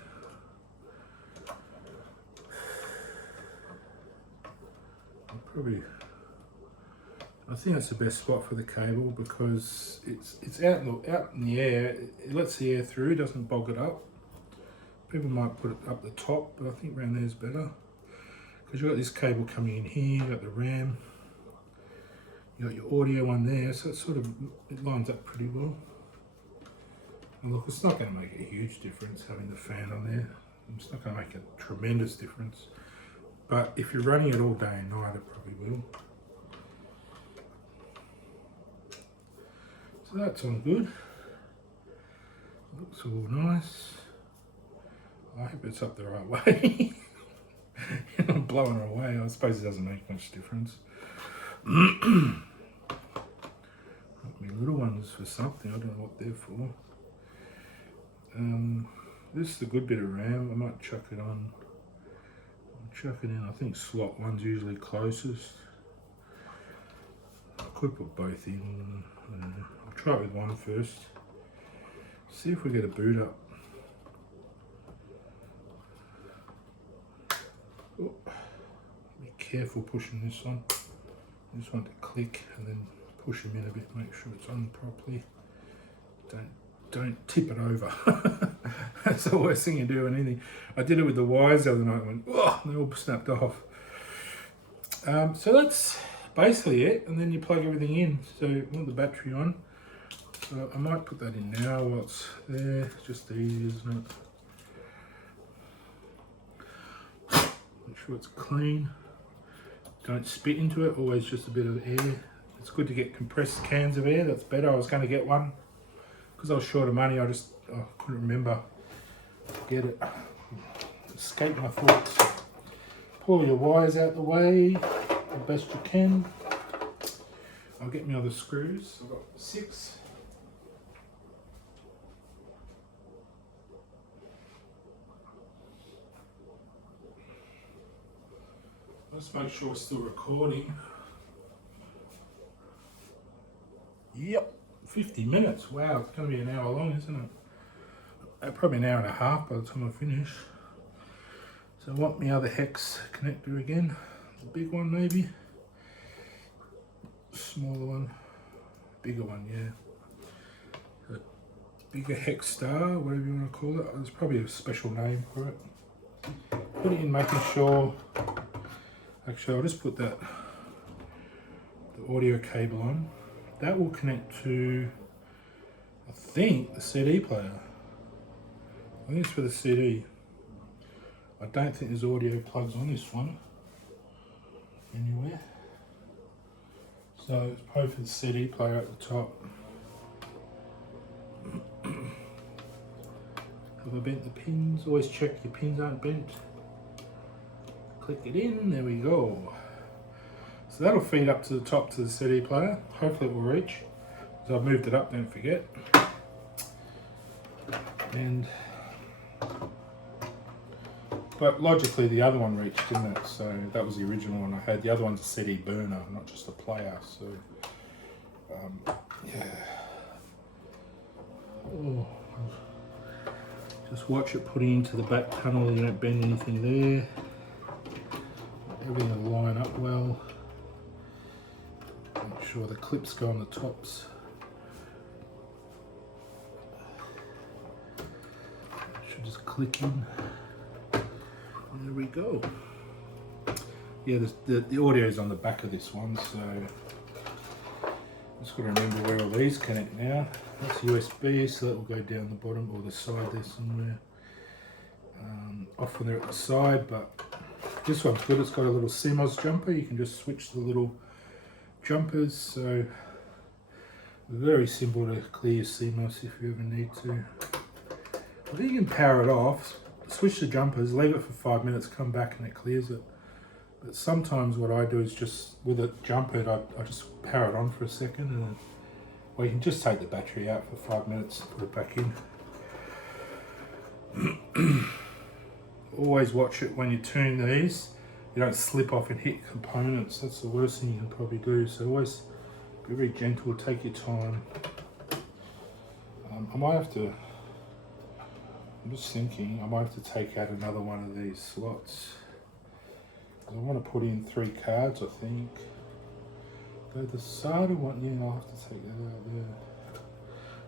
I think that's the best spot for the cable because it's out in the air. It lets the air through, doesn't bog it up. People might put it up the top, but I think around there is better because you've got this cable coming in here. You've got the RAM. You got your audio one there, so it lines up pretty well. And look, it's not going to make a huge difference having the fan on there. It's not going to make a tremendous difference. But if you're running it all day and night, it probably will. So that's all good. Looks all nice. I hope it's up the right way. I'm blowing it away. I suppose it doesn't make much difference. My little ones for something. I don't know what they're for. This is a good bit of RAM. I might chuck it on. Chuck it in. I think slot 1's usually closest. I could put both in. I don't know. I'll try it with one first. See if we get a boot up. Oh, be careful pushing this on. I just want to click and then push them in a bit. Make sure it's on properly. Don't tip it over. That's the worst thing you do in anything. I did it with the wires the other night and went, oh, they all snapped off. So that's basically it. And then you plug everything in. So you want the battery on. So I might put that in now while it's there. It's just easy, isn't it? Make sure it's clean. Don't spit into it, always just a bit of air. It's good to get compressed cans of air, that's better. I was going to get one. Because I was short of money, I couldn't remember to get it. Escape my thoughts. Pull your wires out the way the best you can. I'll get my other screws. I've got 6. Let's make sure we're still recording. Yep, 50 minutes. Wow, it's going to be an hour long, isn't it? Probably an hour and a half by the time I finish. So I want my other hex connector again. The big one maybe. Smaller one. Bigger one, yeah. A bigger hex star, whatever you want to call it. There's probably a special name for it. Put it in, making sure. Actually, I'll just put the audio cable on. That will connect to, I think, the CD player. I think it's for the CD. I don't think there's audio plugs on this one anywhere. So it's probably for the CD player at the top. Have I bent the pins? Always check your pins aren't bent. Click it in, there we go. So that'll feed up to the top to the CD player. Hopefully it will reach. So I've moved it up, don't forget. But logically the other one reached, didn't it? So that was the original one I had. The other one's a CD burner, not just a player. So yeah. Oh. Just watch it putting into the back tunnel. You don't bend anything there. Everything will line up well. Make sure the clips go on the tops. Should just click in. There we go. Yeah, the audio is on the back of this one, so just got to remember where all these connect now. That's USB, so that will go down the bottom or the side there somewhere. Often they're at the side, but this one's good. It's got a little CMOS jumper. You can just switch the little jumpers, so very simple to clear your CMOS if you ever need to. I think you can power it off, switch the jumpers, leave it for 5 minutes, come back and it clears it. But sometimes what I do is just, with it jumpered, I just power it on for a second, and then, well, you can just take the battery out for 5 minutes and put it back in. Always watch it when you tune these. You don't slip off and hit components. That's the worst thing you can probably do. So always be very gentle, take your time. I might have to, I'm just thinking, I might have to take out another one of these slots. I want to put in 3 cards, I think. Go the SATA one, yeah, I'll have to take that out there.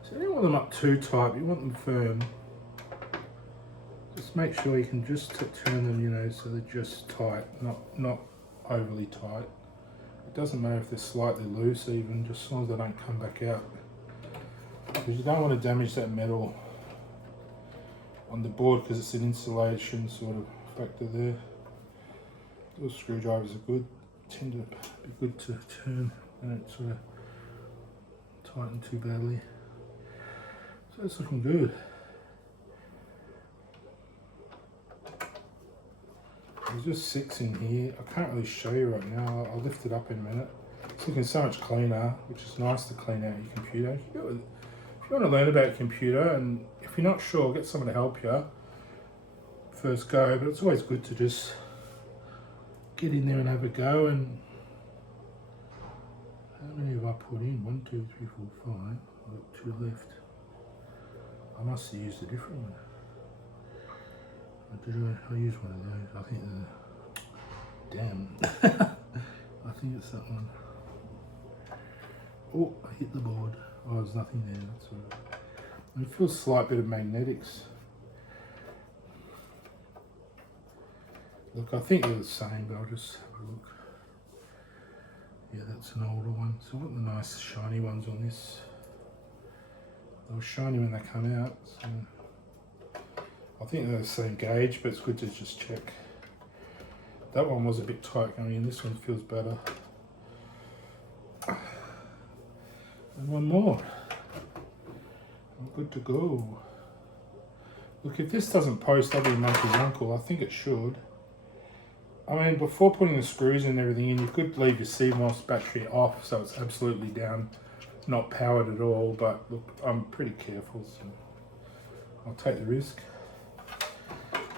So you don't want them up too tight, you want them firm. Just make sure you can just turn them, you know, so they're just tight, not overly tight. It doesn't matter if they're slightly loose even, just as long as they don't come back out. Because you don't want to damage that metal on the board, because it's an insulation sort of factor there. Those screwdrivers are good, tend to be good to turn, they don't sort of tighten too badly. So it's looking good. There's just 6 in here. I can't really show you right now. I'll lift it up in a minute. It's looking so much cleaner, which is nice to clean out your computer. If you want to learn about your computer, and if you're not sure, get someone to help you first go. But it's always good to just get in there and have a go. And how many have I put in? 1, 2, 3, 4, 5. I've got 2 left. I must have used a different one. I use one of those. I think damn. I think it's that one. Oh, I hit the board. Oh, there's nothing there. That's all right. It feels a slight bit of magnetics. Look, I think they're the same, but I'll just have a look. Yeah, that's an older one. So what are the nice shiny ones on this? They'll shiny when they come out. So I think they're the same gauge, but it's good to just check. That one was a bit tight going in. This one feels better. And one more. I'm good to go. Look, if this doesn't post, I'll be monkey's uncle. I think it should. I mean, before putting the screws and everything in, you could leave your CMOS battery off so it's absolutely down, not powered at all. But look, I'm pretty careful, so I'll take the risk.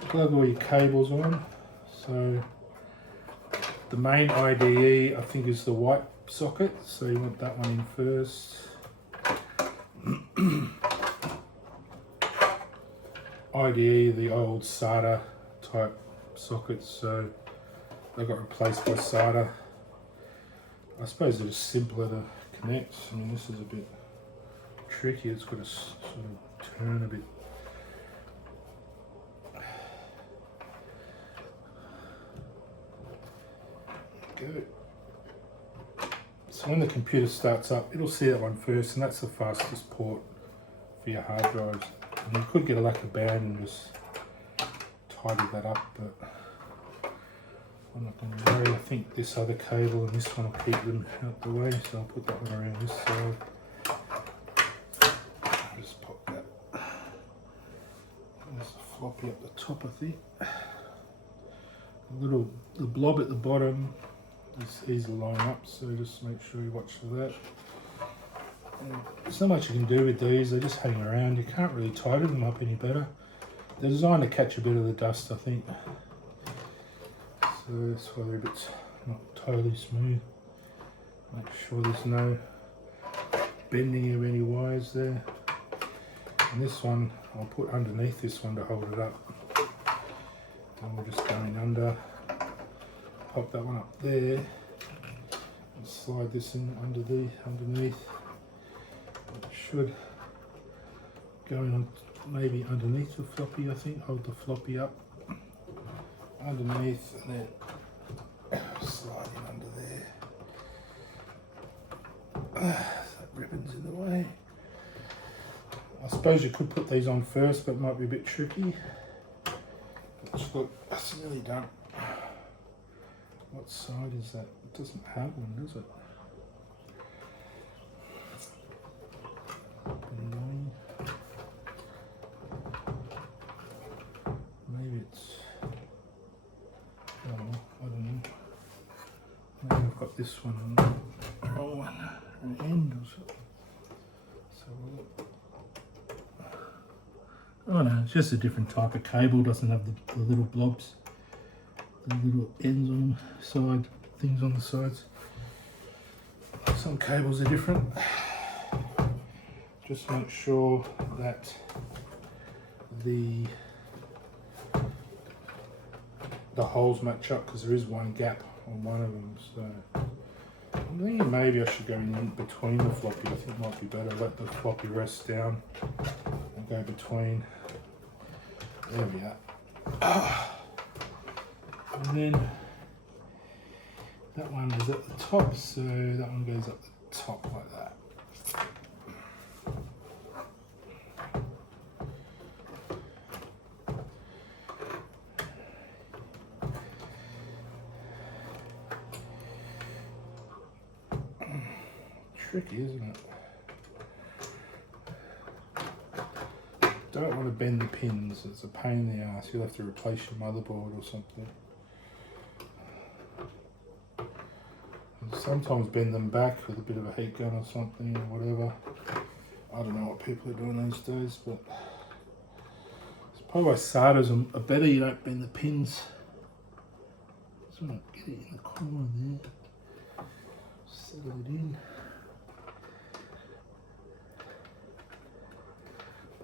Plug all your cables on. So the main IDE, I think, is the white socket, so you want that one in first. IDE, the old SATA type sockets, so they got replaced by SATA. I suppose they're just simpler to connect. I mean, this is a bit tricky. It's got to sort of turn a bit. Good. So when the computer starts up, it'll see that one first, and that's the fastest port for your hard drives. And you could get a lacquer band and just tidy that up, but I'm not going to worry. I think this other cable and this one will keep them out the way, so I'll put that one around this side. I'll just pop that. There's a floppy up the top, I think. The blob at the bottom is easy to line up, so just make sure you watch for that. And there's not much you can do with these, they just hang around. You can't really tidy them up any better. They're designed to catch a bit of the dust, I think. So that's why they're a bit not totally smooth. Make sure there's no bending of any wires there. And this one I'll put underneath this one to hold it up. And we're just going under. Pop that one up there and slide this in underneath. It should go in on maybe underneath the floppy, I think. Hold the floppy up underneath and then slide in under there. That ribbon's in the way. I suppose you could put these on first, but it might be a bit tricky. But look, that's nearly done. What side is that? It doesn't have one, does it? Annoying. Maybe it's... oh, I don't know. Maybe I've got this one on the wrong one. An end or something. So oh no, it's just a different type of cable. It doesn't have the little blobs. The little ends on the side, things on the sides. Some cables are different. Just make sure that the holes match up, because there is one gap on one of them. So I'm thinking maybe I should go in between the floppy. I think it might be better. Let the floppy rest down and go between. There we are. And then that one is at the top, so that one goes up the top like that. Tricky, isn't it? Don't want to bend the pins, it's a pain in the ass. You'll have to replace your motherboard or something. And sometimes bend them back with a bit of a heat gun or something, or whatever. I don't know what people are doing these days, but it's probably why SATAs are better. You don't bend the pins. Just want to get it in the corner there. Settle it in.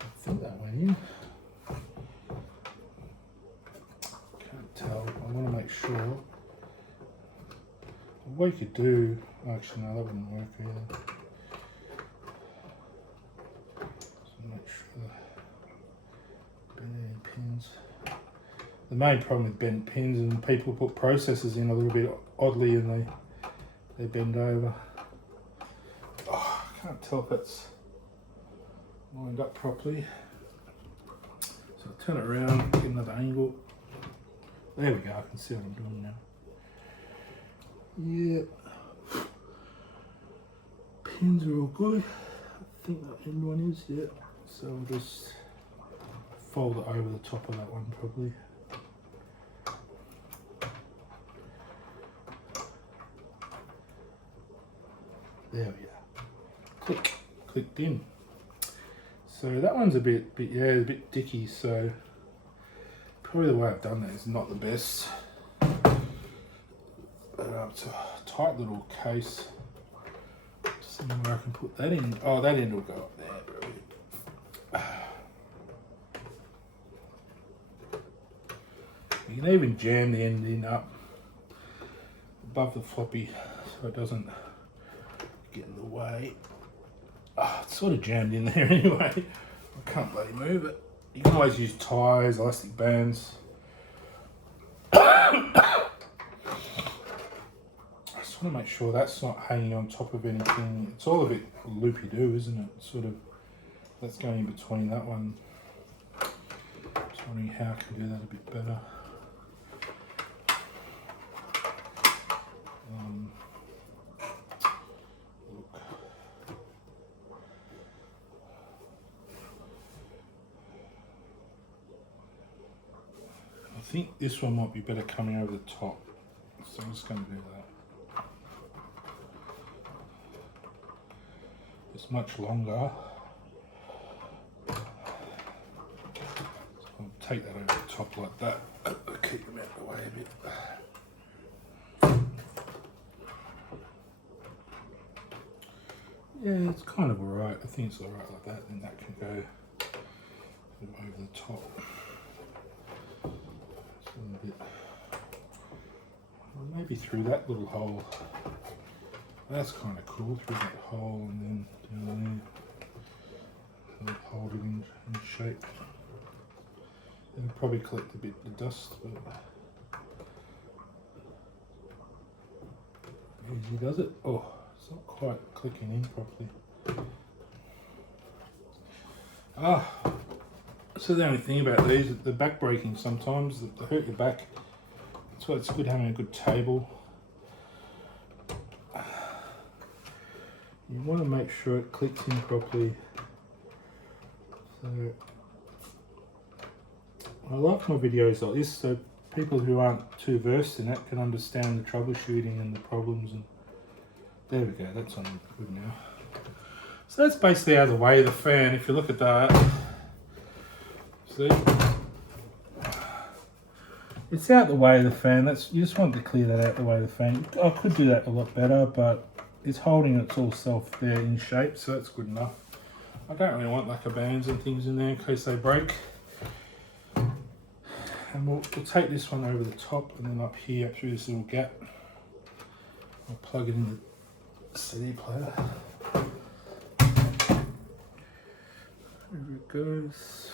I think that went in. Can't tell. I want to make sure. What you could do, actually no, that wouldn't work either. So make sure bend any pins. The main problem with bent pins and people put processors in a little bit oddly and they bend over. Oh, I can't tell if it's lined up properly. So I'll turn it around, get another angle. There we go, I can see what I'm doing now. Yeah. Pins are all good. I think that end one is, yeah. So we'll just fold it over the top of that one probably. There we go. Click, clicked in. So that one's a bit yeah, a bit dicky, so probably the way I've done that is not the best. But it's a tight little case. Somewhere I can put that in. Oh, that end will go up there. Brilliant. You can even jam the end in up above the floppy so it doesn't get in the way. Oh, it's sort of jammed in there anyway. I can't bloody move it. You can always use ties, elastic bands. I just want to make sure that's not hanging on top of anything. It's all a bit loopy-doo, isn't it? Sort of, that's going in between that one. Just wondering how I can do that a bit better. Look. I think this one might be better coming over the top, so I'm just going to do that. It's much longer. So I'll take that over the top like that. Keep them out of the way a bit. Yeah, it's kind of alright. I think it's alright like that. Then that can go over the top. Just a little bit. Well, maybe through that little hole. That's kind of cool. Through that hole and then down there. Hold it in shape. It'll probably collect a bit of dust, but easy does it. Oh. It's not quite clicking in properly. So the only thing about these, the back breaking sometimes, they hurt your back. That's why it's good having a good table. You want to make sure it clicks in properly. So I like my videos like this, so people who aren't too versed in it can understand the troubleshooting and the problems. And there we go, that's on good now. So that's basically out of the way of the fan. If you look at that, see? It's out the way of the fan. You just want to clear that out the way of the fan. I could do that a lot better, but it's holding its all self there in shape, so that's good enough. I don't really want lacquer bands and things in there in case they break. And we'll take this one over the top and then up here through this little gap. I'll plug it in the CD player. There it goes.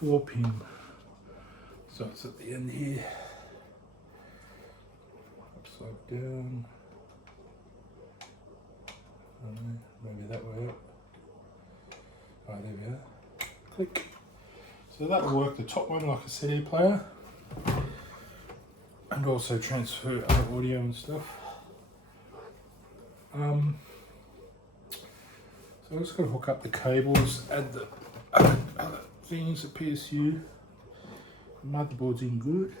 4-pin. So it's at the end here. Upside down. Maybe that way up. Oh, there we are. Click. So that will work the top one like a CD player. And also transfer other audio and stuff. So I'm just going to hook up the cables, add the other things, the PSU. The motherboard's in good.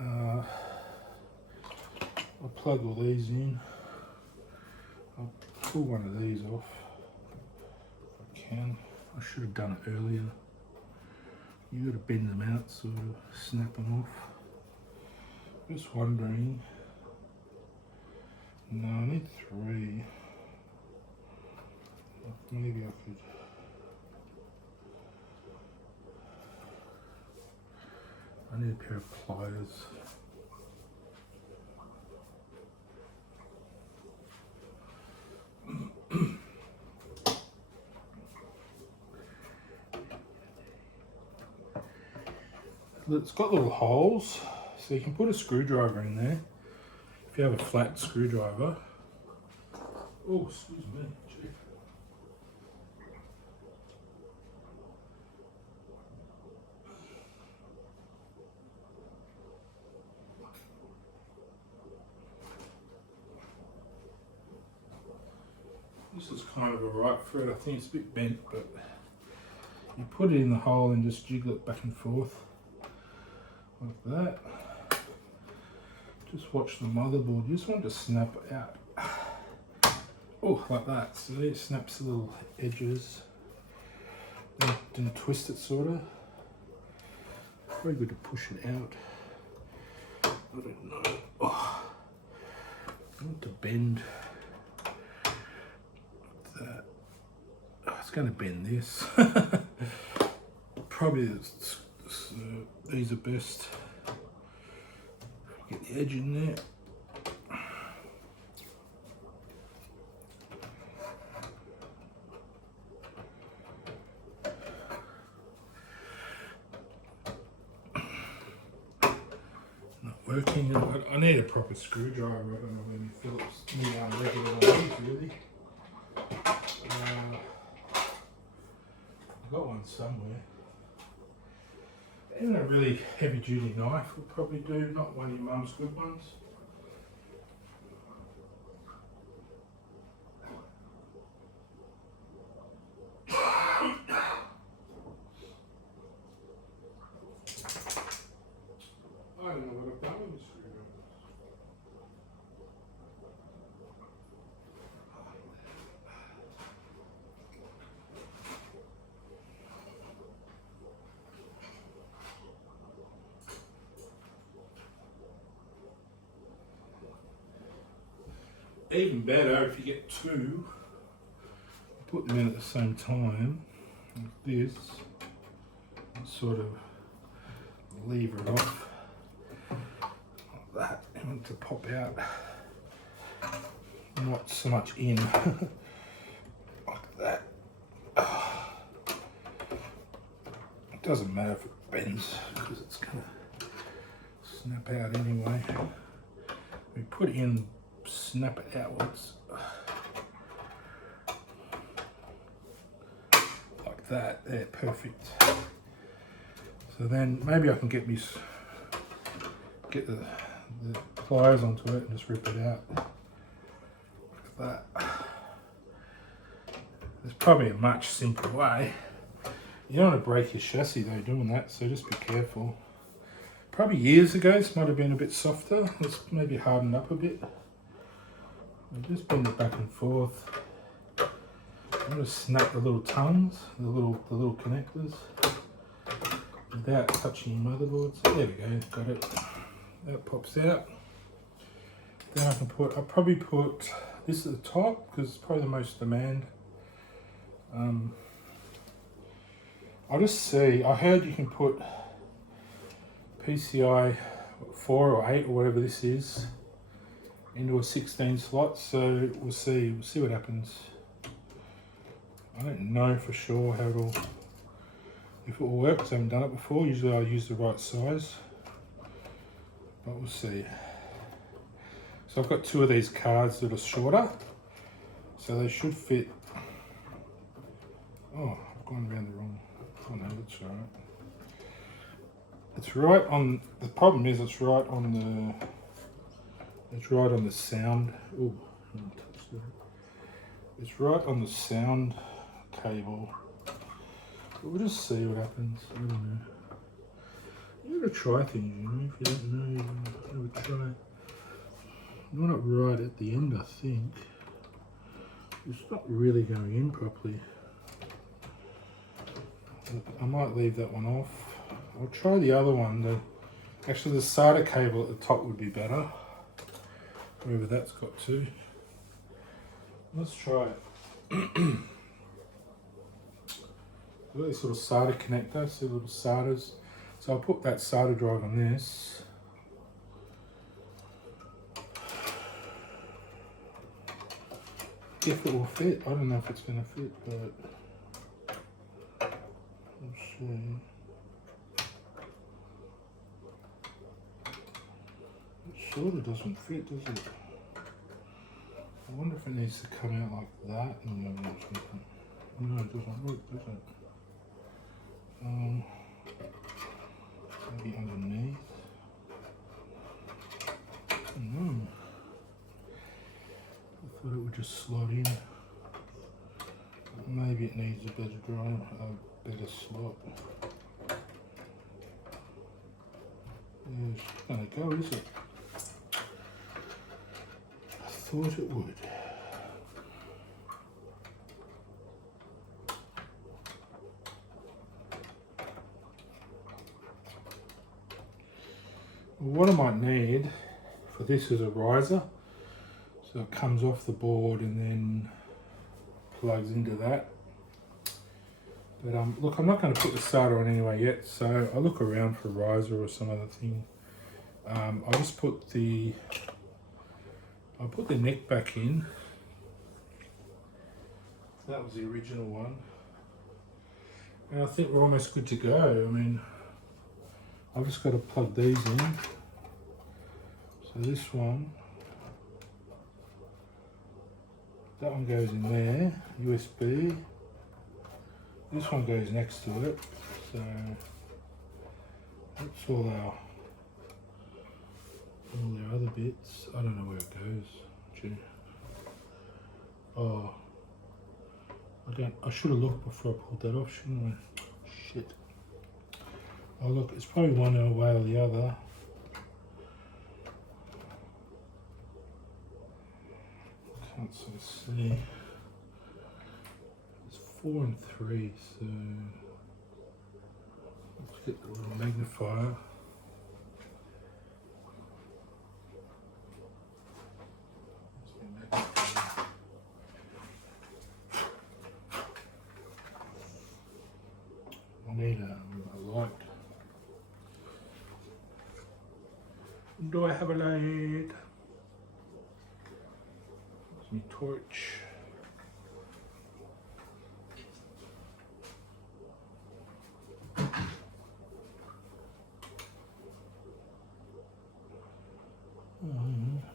I'll plug all these in. I'll pull one of these off if I can. I should have done it earlier. You got to bend them out, sort of snap them off. Just wondering. No, I need 3. Maybe I could. I need a pair of pliers. It's got little holes, so you can put a screwdriver in there if you have a flat screwdriver. Oh, excuse me. Gee. This is kind of a right thread. I think it's a bit bent, but you put it in the hole and just jiggle it back and forth like that. Just watch the motherboard. You just want to snap it out. Oh, like that. So it snaps the little edges. Then twist it sort of. Very good to push it out. I don't know. Oh, I want to bend that. Oh, it's going to bend this. Probably these are best. Get the edge in there. Working. I need a proper screwdriver. I don't know any Phillips regular ones really. I've got one somewhere. Even a really heavy duty knife will probably do, not one of your mum's good ones. I don't know what I've done with the screwdriver. Even better if you get two, put them in at the same time, like this, and sort of lever it off, like that, and to pop out, not so much in, like that. It doesn't matter if it bends, because it's going to snap out anyway. We put it in, snap it outwards like that. There, perfect. So then maybe I can get the pliers onto it and just rip it out like that. There's probably a much simpler way. You don't want to break your chassis though doing that, so just be careful. Probably years ago this might have been a bit softer. Let's maybe harden up a bit. Just bend it back and forth. I'm going to snap the little tongues, the little connectors, without touching your motherboard. So there we go, got it. That pops out. Then I'll probably put this at the top because it's probably the most demand. I'll just see. I heard you can put PCI 4 or 8 or whatever this is into a 16 slot, so we'll see what happens. I don't know for sure if it will work because I haven't done it before. Usually I use the right size, but we'll see. So I've got two of these cards that are shorter, so they should fit. Oh, I've gone around the wrong. Oh no, that's all right. It's right on, the problem is it's right on the sound. Oh, it's right on the sound cable. But we'll just see what happens. I don't know. You gotta try things, you know. If you don't know, you gotta try. Not right at the end, I think. It's not really going in properly. I might leave that one off. I'll try the other one. Actually, the SATA cable at the top would be better. Wherever that's got to. Let's try it. Got this little SATA connector, see little SATAs. So I'll put that SATA drive on this. If it will fit, I don't know if it's going to fit, but we'll see. It sort of doesn't fit, does it? I wonder if it needs to come out like that and then or something. No, it doesn't work, does it? Maybe underneath. No. I thought it would just slot in. Maybe it needs a better dry, a better slot. Yeah, it's not going to go, is it? I thought it would. What I might need for this is a riser, so it comes off the board and then plugs into that. But look, I'm not going to put the starter on anyway yet, so I'll look around for a riser or some other thing. I'll just put the neck back in. That was the original one, and I think we're almost good to go. I mean, I've just got to plug these in. So this one, that one goes in there, USB. This one goes next to it. So that's all their other bits. I don't know where it goes. Gee. Oh, I should have looked before I pulled that off, shouldn't I? Shit. Oh look, it's probably one way or the other. Can't sort of see. It's 4 and 3, so let's get the little magnifier. I need a light. Do I have a light? There's my torch.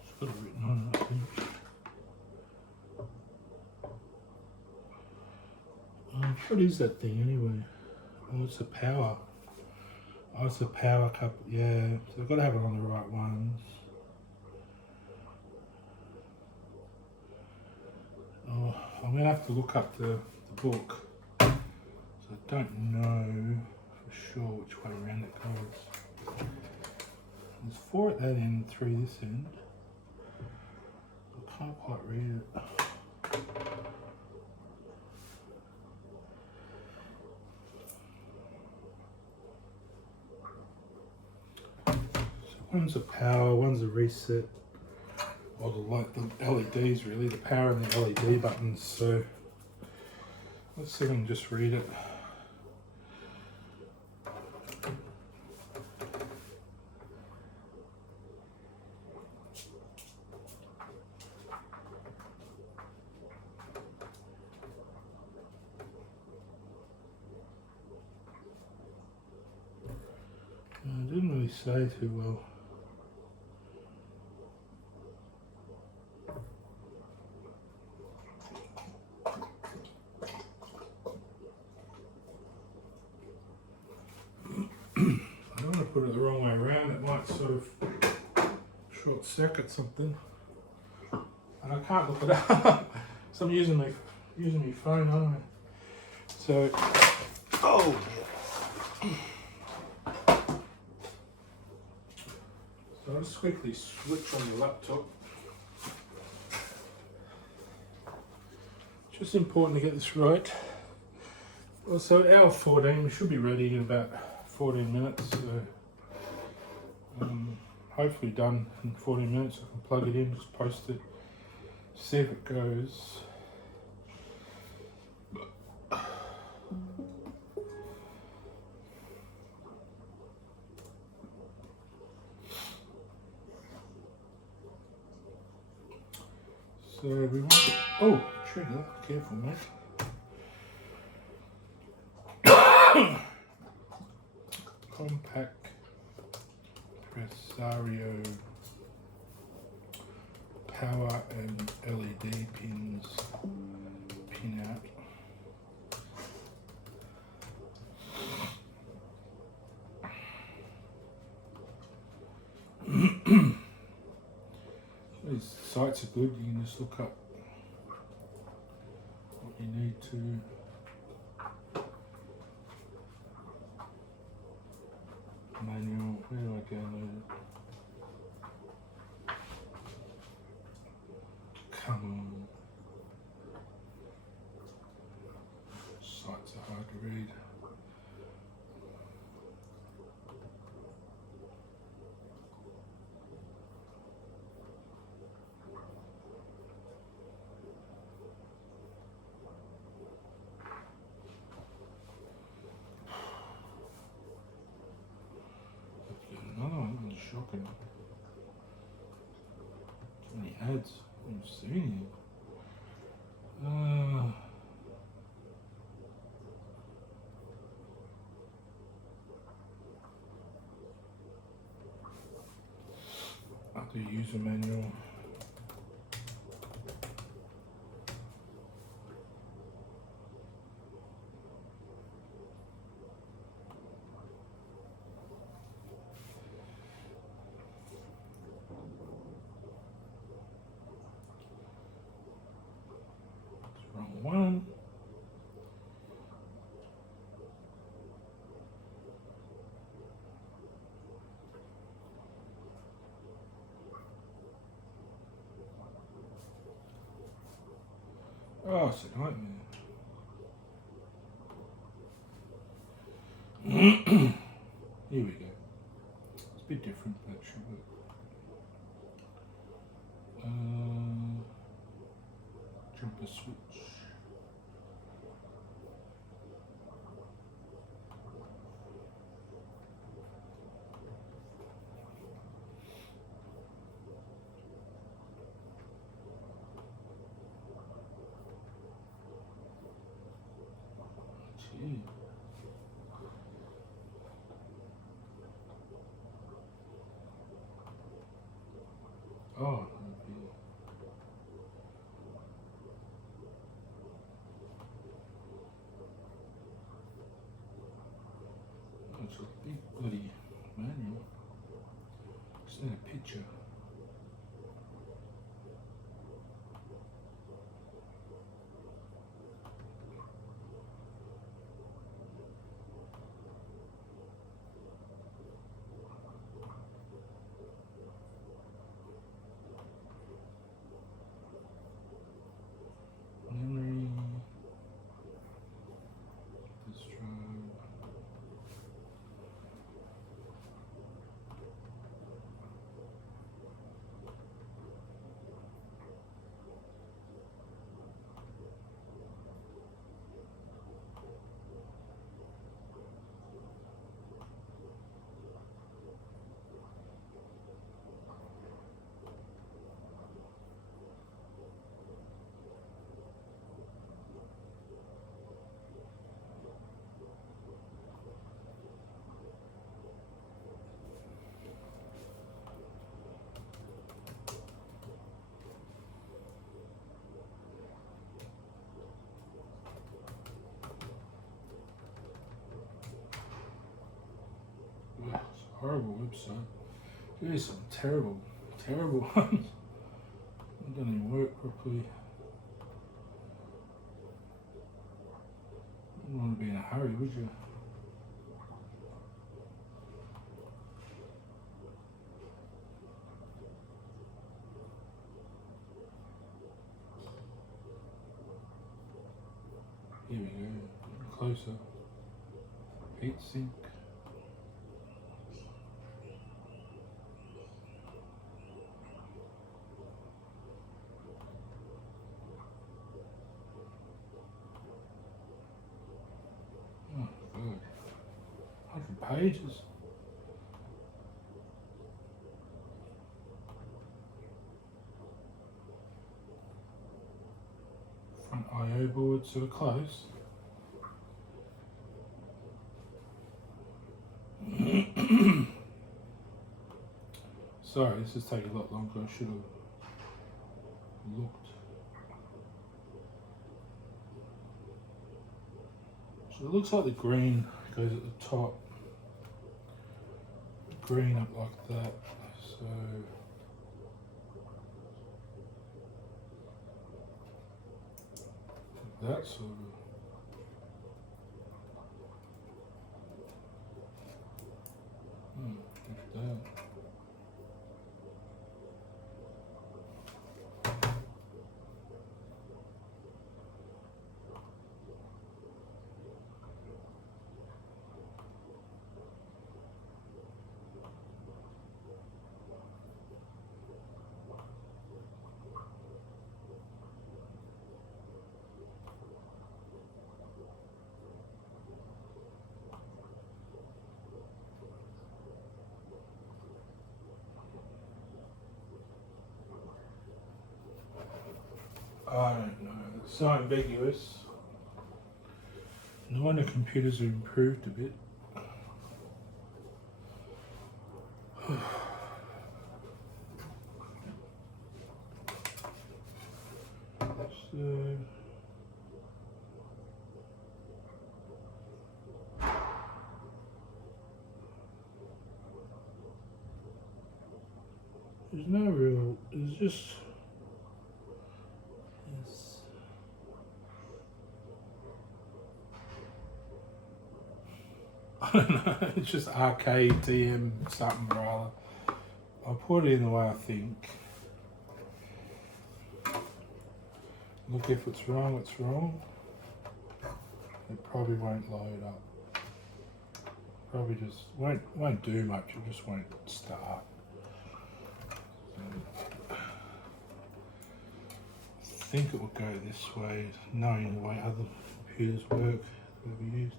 It's got it written on it, I think. What is that thing anyway? Oh, it's a power. Oh, it's a power cup. Yeah, so I've got to have it on the right ones. Oh, I'm going to have to look up the book. So I don't know for sure which way around it goes. There's 4 at that end, 3 this end. I can't quite read it. One's a power, one's a reset, or the LEDs really, the power and the LED buttons. So let's see if I can just read it. It didn't really say too well. I don't want to put it the wrong way around, it might sort of short circuit something. And I can't look it up. So I'm using my phone, aren't I? So, oh yeah. So I'll just quickly switch on the laptop. Just important to get this right. Well, so hour 14, we should be ready in about 14 minutes. So hopefully done in 14 minutes. I can plug it in, just post it, see if it goes. So we want to, oh, trigger, careful mate. Compaq Presario power and LED pins, pin out. These sites are good, you can just look up what you need to manual, where do I download it? Come on. Sites are hard to read. Another one, shocking. Too many ads. I've seen it. I'll do user manual. Wrong one. Oh, it's a nightmare. Here we go. It's a bit different, but it should work. Jumper switch. Gee. Oh, it's a big bloody manual. It's in a picture. Memory. This drive. Ugh, it's a horrible website. There's some terrible ones. It doesn't even work properly. You wouldn't want to be in a hurry, would you? Here we go, closer. Heatsink. Oh god, 100 pages. Front I/O boards are close. Sorry, this is taking a lot longer. I should have looked. So it looks like the green goes at the top. Green up like that. So that sort of. If that. I don't know. It's so ambiguous. No wonder computers have improved a bit. So, there's no real. There's just. I don't know, it's just arcade TM something or other. I'll put it in the way I think. Look, if it's wrong, it's wrong. It probably won't load up. Probably just won't do much, it just won't start. So, I think it will go this way, knowing the way other computers work that we used.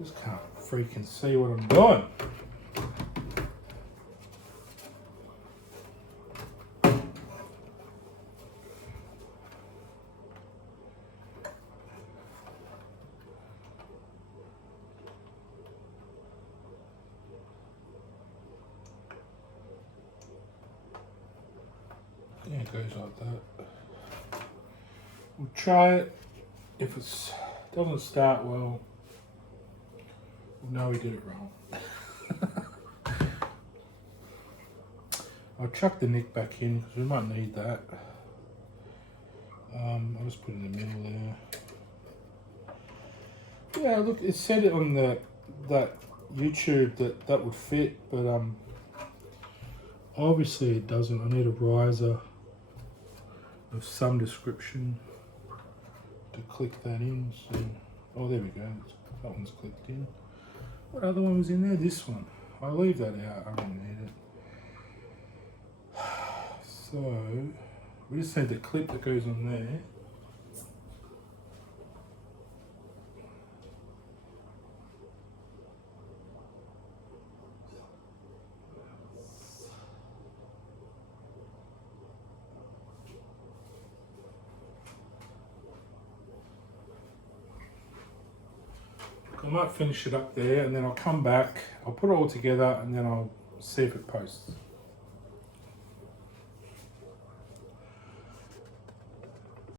Just can't freaking see what I'm doing. Yeah, it goes like that. We'll try it. If it doesn't start well, we'll know we did it wrong. I'll chuck the nick back in because we might need that. I'll just put it in the middle there. Yeah, look, it said it on that YouTube that would fit, but obviously it doesn't. I need a riser of some description to click that in. So, oh, there we go. That one's clicked in. What other one was in there? This one. I'll leave that out. I don't need it. So we just need the clip that goes on there. I might finish it up there and then I'll come back, I'll put it all together and then I'll see if it posts.